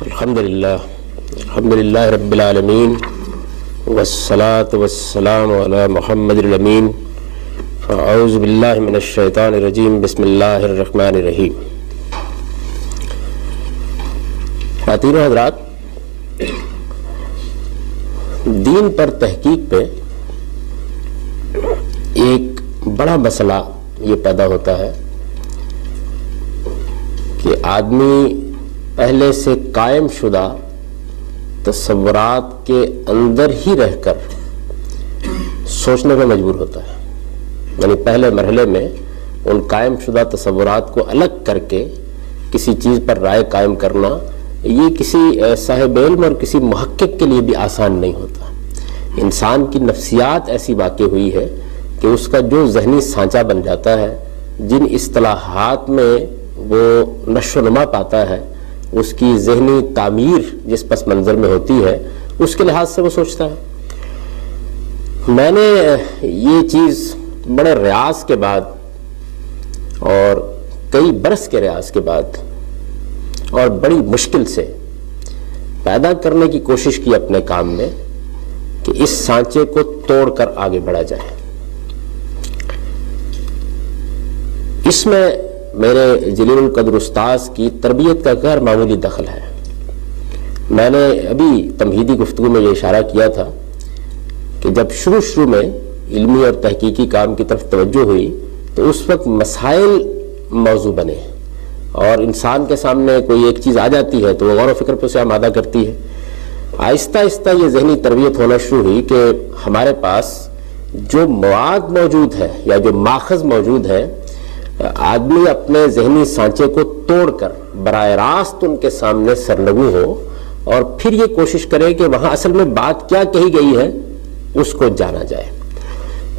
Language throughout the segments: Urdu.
الحمدللہ رب العالمین والصلاة والسلام علی محمد الامین فاعوذ باللہ من الشیطان الرجیم بسم اللہ الرحمن الرحیم۔ خواتین و حضرات، دین پر تحقیق پہ ایک بڑا مسئلہ یہ پیدا ہوتا ہے کہ آدمی پہلے سے قائم شدہ تصورات کے اندر ہی رہ کر سوچنے پہ مجبور ہوتا ہے، یعنی پہلے مرحلے میں ان قائم شدہ تصورات کو الگ کر کے کسی چیز پر رائے قائم کرنا یہ کسی صاحب علم اور کسی محقق کے لیے بھی آسان نہیں ہوتا۔ انسان کی نفسیات ایسی واقع ہوئی ہے کہ اس کا جو ذہنی سانچہ بن جاتا ہے، جن اصطلاحات میں وہ نشو و نما پاتا ہے، اس کی ذہنی تعمیر جس پس منظر میں ہوتی ہے، اس کے لحاظ سے وہ سوچتا ہے۔ میں نے یہ چیز بڑے ریاض کے بعد اور کئی برس کے ریاض کے بعد اور بڑی مشکل سے پیدا کرنے کی کوشش کی اپنے کام میں کہ اس سانچے کو توڑ کر آگے بڑھا جائے۔ اس میں میرے جلیل القدر استاذ کی تربیت کا غیر معمولی دخل ہے۔ میں نے ابھی تمہیدی گفتگو میں یہ اشارہ کیا تھا کہ جب شروع میں علمی اور تحقیقی کام کی طرف توجہ ہوئی تو اس وقت مسائل موضوع بنے، اور انسان کے سامنے کوئی ایک چیز آ جاتی ہے تو وہ غور و فکر پہ اسے آمادہ کرتی ہے۔ آہستہ آہستہ یہ ذہنی تربیت ہونا شروع ہوئی کہ ہمارے پاس جو مواد موجود ہے یا جو ماخذ موجود ہے، آدمی اپنے ذہنی سانچے کو توڑ کر براہ راست ان کے سامنے سرنگو ہو اور پھر یہ کوشش کرے کہ وہاں اصل میں بات کیا کہی گئی ہے اس کو جانا جائے۔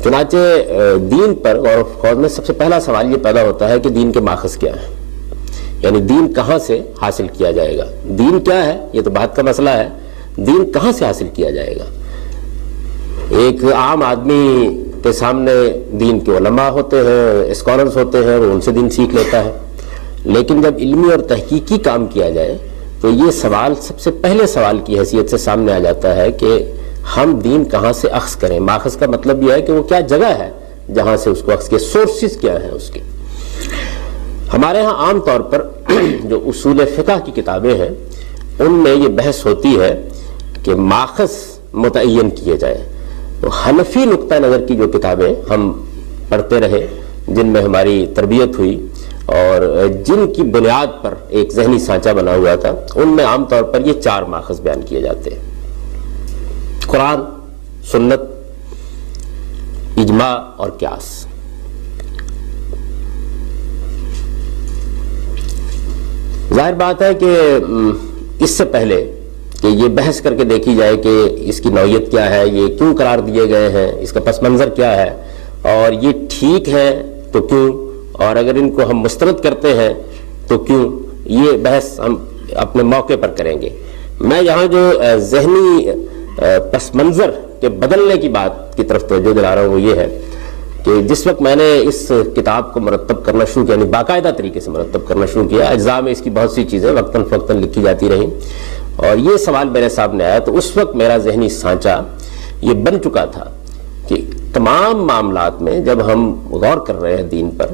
چنانچہ دین پر غور و خوض میں سب سے پہلا سوال یہ پیدا ہوتا ہے کہ دین کے ماخذ کیا ہے، یعنی دین کہاں سے حاصل کیا جائے گا۔ دین کیا ہے یہ تو بات کا مسئلہ ہے، دین کہاں سے حاصل کیا جائے گا۔ ایک عام آدمی کے سامنے دین کے علماء ہوتے ہیں، اسکالرز ہوتے ہیں، وہ ان سے دین سیکھ لیتا ہے، لیکن جب علمی اور تحقیقی کام کیا جائے تو یہ سوال سب سے پہلے سوال کی حیثیت سے سامنے آ جاتا ہے کہ ہم دین کہاں سے اخذ کریں۔ ماخذ کا مطلب یہ ہے کہ وہ کیا جگہ ہے جہاں سے اس کو اخذ کے سورسز کیا ہیں اس کے۔ ہمارے ہاں عام طور پر جو اصول فقہ کی کتابیں ہیں ان میں یہ بحث ہوتی ہے کہ ماخذ متعین کیے جائیں۔ تو حنفی نقطہ نظر کی جو کتابیں ہم پڑھتے رہے، جن میں ہماری تربیت ہوئی اور جن کی بنیاد پر ایک ذہنی سانچہ بنا ہوا تھا، ان میں عام طور پر یہ 4 ماخذ بیان کیے جاتے ہیں: قرآن، سنت، اجماع اور قیاس۔ ظاہر بات ہے کہ اس سے پہلے کہ یہ بحث کر کے دیکھی جائے کہ اس کی نوعیت کیا ہے، یہ کیوں قرار دیے گئے ہیں، اس کا پس منظر کیا ہے، اور یہ ٹھیک ہے تو کیوں، اور اگر ان کو ہم مسترد کرتے ہیں تو کیوں، یہ بحث ہم اپنے موقع پر کریں گے۔ میں یہاں جو ذہنی پس منظر کے بدلنے کی بات کی طرف توجہ دلا رہا ہوں وہ یہ ہے کہ جس وقت میں نے اس کتاب کو مرتب کرنا شروع کیا، یعنی باقاعدہ طریقے سے مرتب کرنا شروع کیا، اجزاء میں اس کی بہت سی چیزیں وقتاً فوقتاً لکھی جاتی رہیں، اور یہ سوال میرے سامنے آیا تو اس وقت میرا ذہنی سانچہ یہ بن چکا تھا کہ تمام معاملات میں جب ہم غور کر رہے ہیں دین پر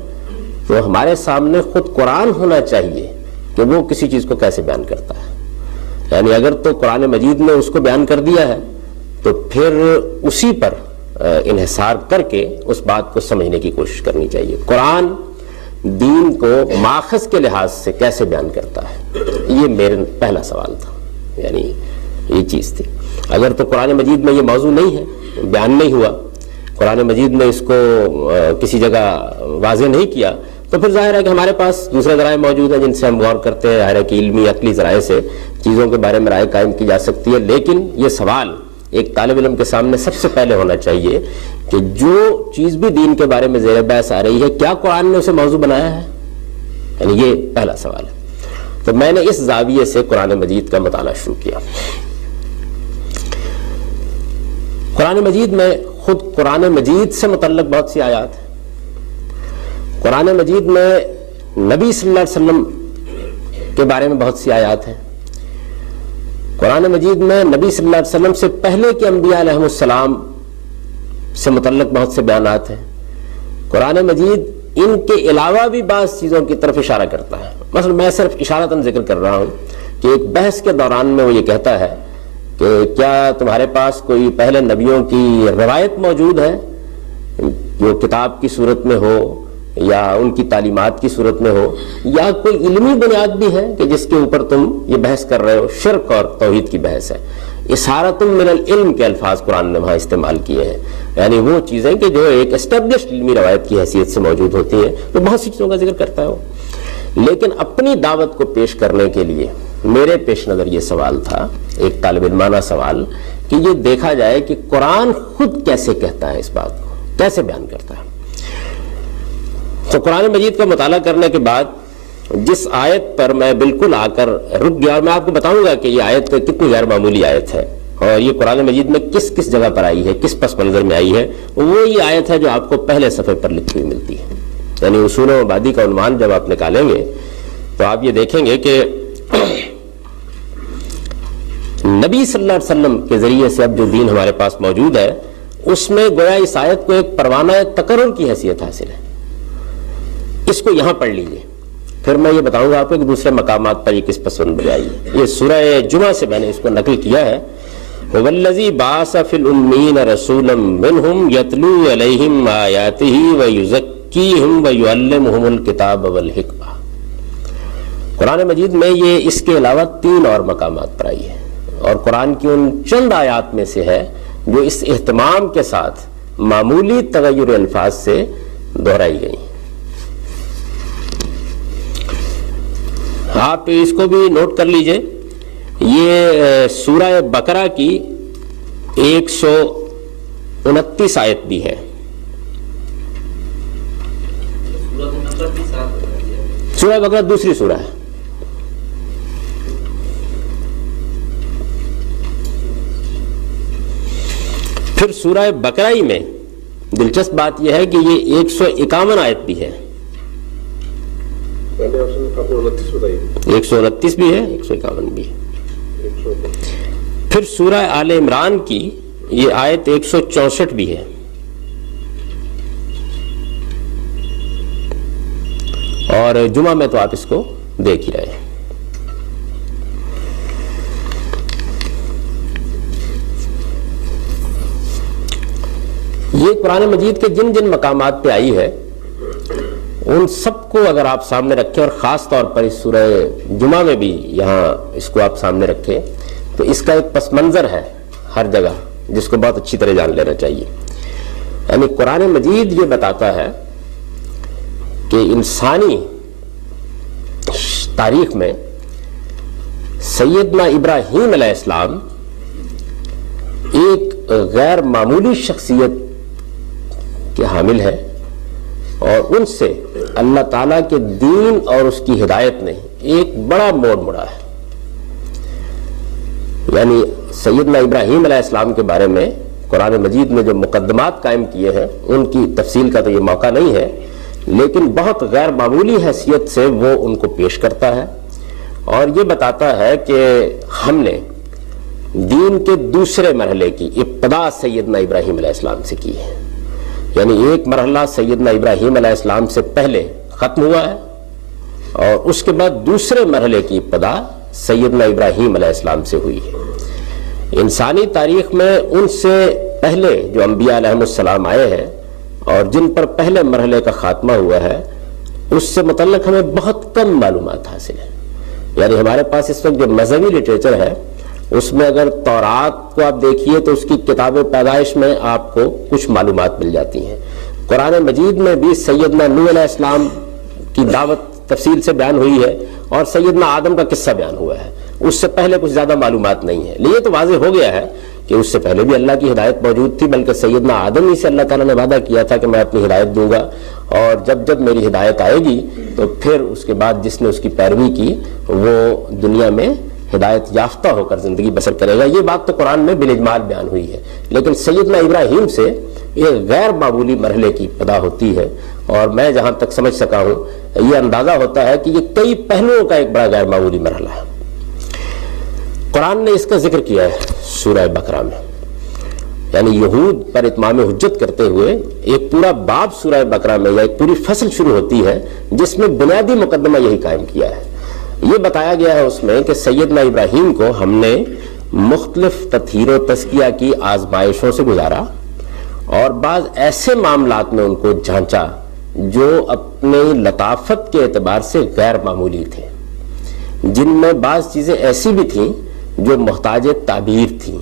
تو ہمارے سامنے خود قرآن ہونا چاہیے کہ وہ کسی چیز کو کیسے بیان کرتا ہے۔ یعنی اگر تو قرآن مجید نے اس کو بیان کر دیا ہے تو پھر اسی پر انحصار کر کے اس بات کو سمجھنے کی کوشش کرنی چاہیے۔ قرآن دین کو ماخذ کے لحاظ سے کیسے بیان کرتا ہے، یہ میرا پہلا سوال تھا، یعنی یہ چیز تھی۔ اگر تو قرآن مجید میں یہ موضوع نہیں ہے، بیان نہیں ہوا، قرآن مجید نے اس کو کسی جگہ واضح نہیں کیا، تو پھر ظاہر ہے کہ ہمارے پاس دوسرے ذرائع موجود ہیں جن سے ہم غور کرتے ہیں۔ ظاہر ہے کہ علمی عقلی ذرائع سے چیزوں کے بارے میں رائے قائم کی جا سکتی ہے، لیکن یہ سوال ایک طالب علم کے سامنے سب سے پہلے ہونا چاہیے کہ جو چیز بھی دین کے بارے میں زیر بحث آ رہی ہے کیا قرآن نے اسے موضوع بنایا ہے، یعنی یہ پہلا سوال ہے۔ تو میں نے اس زاویے سے قرآن مجید کا مطالعہ شروع کیا۔ قرآن مجید میں خود قرآن مجید سے متعلق بہت سی آیات ہیں۔ قرآن مجید میں نبی صلی اللہ علیہ وسلم کے بارے میں بہت سی آیات ہیں۔ قرآن مجید میں نبی صلی اللہ علیہ وسلم سے پہلے کے انبیاء علیہ السلام سے متعلق بہت سے بیانات ہیں. قرآن مجید ان کے علاوہ بھی بعض چیزوں کی طرف اشارہ کرتا ہے. مثلا میں صرف اشارتاً ذکر کر رہا ہوں کہ ایک بحث کے دوران میں وہ یہ کہتا ہے کہ کیا تمہارے پاس کوئی پہلے نبیوں کی روایت موجود ہے جو کتاب کی صورت میں ہو یا ان کی تعلیمات کی صورت میں ہو, یا کوئی علمی بنیاد بھی ہے کہ جس کے اوپر تم یہ بحث کر رہے ہو. شرک اور توحید کی بحث ہے. اسارتم من العلم کے الفاظ قرآن نے وہاں استعمال کیے ہیں, یعنی وہ چیزیں کہ جو ایک اسٹیبلشڈ علمی روایت کی حیثیت سے موجود ہوتی ہیں. تو بہت سی چیزوں کا ذکر کرتا ہے وہ, لیکن اپنی دعوت کو پیش کرنے کے لیے میرے پیش نظر یہ سوال تھا, ایک طالب علمانہ سوال, کہ یہ دیکھا جائے کہ قرآن خود کیسے کہتا ہے, اس بات کو کیسے بیان کرتا ہے. تو قرآن مجید کا مطالعہ کرنے کے بعد جس آیت پر میں بالکل آ کر رک گیا, اور میں آپ کو بتاؤں گا کہ یہ آیت کتنی غیر معمولی آیت ہے اور یہ قرآن مجید میں کس کس جگہ پر آئی ہے, کس پس منظر میں آئی ہے, وہ یہ آیت ہے جو آپ کو پہلے صفحے پر لکھی ہوئی ملتی ہے. یعنی اصول و مبادی کا عنوان جب آپ نکالیں گے تو آپ یہ دیکھیں گے کہ نبی صلی اللہ علیہ وسلم کے ذریعے سے اب جو دین ہمارے پاس موجود ہے اس میں گویا اس آیت کو ایک پروانہ تقرر کی حیثیت حاصل ہے. اس کو یہاں پڑھ لیجئے, پھر میں یہ بتاؤں گا آپ کو کہ دوسرے مقامات پر یہ کس پسند بجائی ہے. یہ سورہ جمعہ سے میں نے اس کو نقل کیا ہے. وَالَّذِي بَعَثَ فِي الْأُمِّيِّينَ رَسُولًا مِّنْهُمْ يَتْلُو عَلَيْهِمْ آيَاتِهِ وَيُزَكِّيهِمْ وَيُعَلِّمُهُمُ الْكِتَابَ وَالْحِكْمَةَ. قرآن مجید میں یہ اس کے علاوہ 3 اور مقامات پر آئی ہے, اور قرآن کی ان چند آیات میں سے ہے جو اس اہتمام کے ساتھ معمولی تغیر الفاظ سے دہرائی گئی. آپ اس کو بھی نوٹ کر لیجئے. یہ سورہ بقرہ کی 129 آیت بھی ہے. سورہ بقرہ دوسری سورہ ہے. پھر سورہ بقرہ ہی میں دلچسپ بات یہ ہے کہ یہ 151 آیت بھی ہے. 129 بھی ہے, 151 بھی ہے. پھر سورہ آل عمران کی یہ آیت 164 بھی ہے, اور جمعہ میں تو آپ اس کو دیکھ ہی رہے ہیں. یہ قرآن مجید کے جن جن مقامات پہ آئی ہے ان سب کو اگر آپ سامنے رکھیں, اور خاص طور پر اس سورہ جمعہ میں بھی یہاں اس کو آپ سامنے رکھیں, تو اس کا ایک پس منظر ہے ہر جگہ جس کو بہت اچھی طرح جان لینا چاہیے. یعنی قرآن مجید یہ بتاتا ہے کہ انسانی تاریخ میں سیدنا ابراہیم علیہ السلام ایک غیر معمولی شخصیت کے حامل ہے, اور ان سے اللہ تعالیٰ کے دین اور اس کی ہدایت نے ایک بڑا موڑ مڑا ہے. یعنی سیدنا ابراہیم علیہ السلام کے بارے میں قرآن مجید نے جو مقدمات قائم کیے ہیں ان کی تفصیل کا تو یہ موقع نہیں ہے, لیکن بہت غیر معمولی حیثیت سے وہ ان کو پیش کرتا ہے, اور یہ بتاتا ہے کہ ہم نے دین کے دوسرے مرحلے کی ابتدا سیدنا ابراہیم علیہ السلام سے کی ہے. یعنی ایک مرحلہ سیدنا ابراہیم علیہ السلام سے پہلے ختم ہوا ہے, اور اس کے بعد دوسرے مرحلے کی ابتدا سیدنا ابراہیم علیہ السلام سے ہوئی ہے. انسانی تاریخ میں ان سے پہلے جو انبیاء علیہ السلام آئے ہیں اور جن پر پہلے مرحلے کا خاتمہ ہوا ہے, اس سے متعلق ہمیں بہت کم معلومات حاصل ہیں. یعنی ہمارے پاس اس وقت جو مذہبی لٹریچر ہے اس میں اگر تورات کو آپ دیکھیے تو اس کی کتاب پیدائش میں آپ کو کچھ معلومات مل جاتی ہیں. قرآن مجید میں بھی سیدنا نوح علیہ السلام کی دعوت تفصیل سے بیان ہوئی ہے, اور سیدنا آدم کا قصہ بیان ہوا ہے. اس سے پہلے کچھ زیادہ معلومات نہیں ہے. یہ تو واضح ہو گیا ہے کہ اس سے پہلے بھی اللہ کی ہدایت موجود تھی, بلکہ سیدنا آدم ہی سے اللہ تعالیٰ نے وعدہ کیا تھا کہ میں اپنی ہدایت دوں گا, اور جب جب میری ہدایت آئے گی تو پھر اس کے بعد جس نے اس کی پیروی کی وہ دنیا میں ہدایت یافتہ ہو کر زندگی بسر کرے گا. یہ بات تو قرآن میں بالاجمال بیان ہوئی ہے, لیکن سیدنا ابراہیم سے یہ غیر معمولی مرحلے کی ابتدا ہوتی ہے, اور میں جہاں تک سمجھ سکا ہوں یہ اندازہ ہوتا ہے کہ یہ کئی پہلوؤں کا ایک بڑا غیر معمولی مرحلہ ہے. قرآن نے اس کا ذکر کیا ہے سورہ بقرہ میں، یعنی یہود پر اتمام حجت کرتے ہوئے ایک پورا باب سورہ بقرہ میں یا ایک پوری فصل شروع ہوتی ہے جس میں بنیادی مقدمہ یہی قائم کیا ہے۔ یہ بتایا گیا ہے اس میں کہ سیدنا ابراہیم کو ہم نے مختلف تطہیر و تزکیہ کی آزمائشوں سے گزارا اور بعض ایسے معاملات میں ان کو جھانچا جو اپنے لطافت کے اعتبار سے غیر معمولی تھے، جن میں بعض چیزیں ایسی بھی تھیں جو محتاج تعبیر تھیں،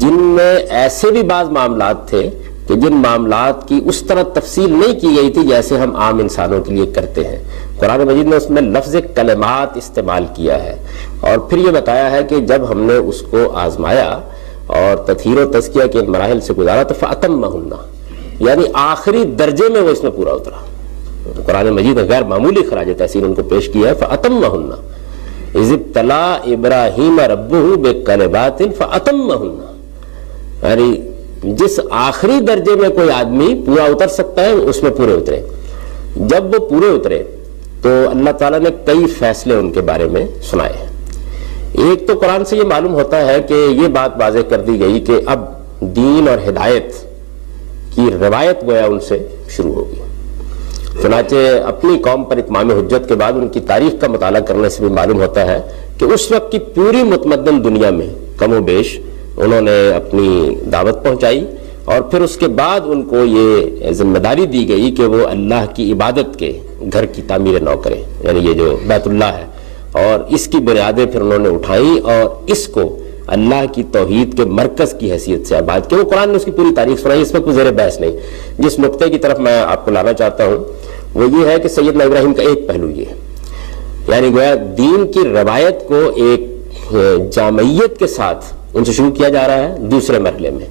جن میں ایسے بھی بعض معاملات تھے کہ جن معاملات کی اس طرح تفصیل نہیں کی گئی تھی جیسے ہم عام انسانوں کے لیے کرتے ہیں۔ قرآن مجید نے اس میں لفظ کلمات استعمال کیا ہے اور پھر یہ بتایا ہے کہ جب ہم نے اس کو آزمایا اور تطہیر و تزکیہ کے مراحل سے گزارا تو فَأَتَمَّهُنَّ، یعنی آخری درجے میں وہ اس میں پورا اترا۔ قرآن مجید غیر معمولی خراج تحسین ان کو پیش کیا ہے، فَأَتَمَّهُنَّ اِذِ ابْتَلَىٰ إِبْرَاهِيمَ رَبُّهُ بِكَلِمَاتٍ فَأَتَمَّهُنَّ، یعنی جس آخری درجے میں کوئی آدمی پورا اتر سکتا ہے اس میں پورے اترے۔ جب وہ پورے اترے تو اللہ تعالیٰ نے کئی فیصلے ان کے بارے میں سنائے ہیں۔ ایک تو قرآن سے یہ معلوم ہوتا ہے کہ یہ بات واضح کر دی گئی کہ اب دین اور ہدایت کی روایت گویا ان سے شروع ہوگی۔ چنانچہ اپنی قوم پر اتمام حجت کے بعد ان کی تاریخ کا مطالعہ کرنے سے بھی معلوم ہوتا ہے کہ اس وقت کی پوری متمدن دنیا میں کم و بیش انہوں نے اپنی دعوت پہنچائی اور پھر اس کے بعد ان کو یہ ذمہ داری دی گئی کہ وہ اللہ کی عبادت کے گھر کی تعمیر نو کریں، یعنی یہ جو بیت اللہ ہے، اور اس کی بنیادیں پھر انہوں نے اٹھائیں اور اس کو اللہ کی توحید کے مرکز کی حیثیت سے آباد کیا۔ وہ قرآن نے اس کی پوری تاریخ سنائی، اس میں کوئی زیر بحث نہیں۔ جس نقطے کی طرف میں آپ کو لانا چاہتا ہوں وہ یہ ہے کہ سیدنا ابراہیم کا ایک پہلو یہ ہے، یعنی گویا دین کی روایت کو ایک جامعیت کے ساتھ ان سے شروع کیا جا رہا ہے دوسرے مرحلے میں۔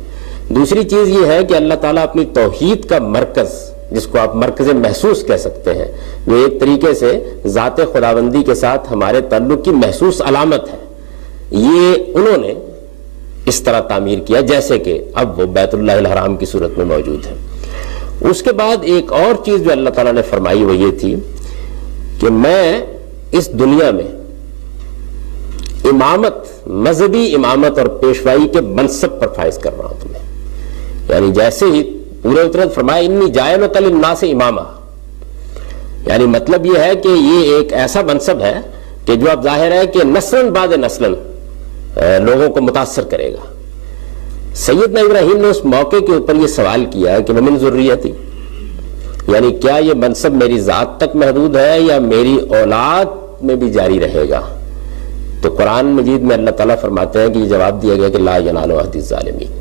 دوسری چیز یہ ہے کہ اللہ تعالیٰ اپنی توحید کا مرکز، جس کو آپ مرکز محسوس کہہ سکتے ہیں، جو ایک طریقے سے ذات خداوندی کے ساتھ ہمارے تعلق کی محسوس علامت ہے، یہ انہوں نے اس طرح تعمیر کیا جیسے کہ اب وہ بیت اللہ الحرام کی صورت میں موجود ہے۔ اس کے بعد ایک اور چیز جو اللہ تعالیٰ نے فرمائی وہ یہ تھی کہ میں اس دنیا میں امامت، مذہبی امامت اور پیشوائی کے منصب پر فائز کر رہا ہوں تمہیں، یعنی جیسے ہی پورے اترت فرمایا انی جاعلک للناس اماما، یعنی مطلب یہ ہے کہ یہ ایک ایسا منصب ہے کہ جو اب ظاہر ہے کہ نسلاً بعد نسلاً لوگوں کو متاثر کرے گا۔ سیدنا ابراہیم نے اس موقع کے اوپر یہ سوال کیا کہ ومن ذریتی، یعنی کیا یہ منصب میری ذات تک محدود ہے یا میری اولاد میں بھی جاری رہے گا؟ تو قرآن مجید میں اللہ تعالیٰ فرماتے ہیں کہ یہ جواب دیا گیا کہ لا ینال عہد الظالمین،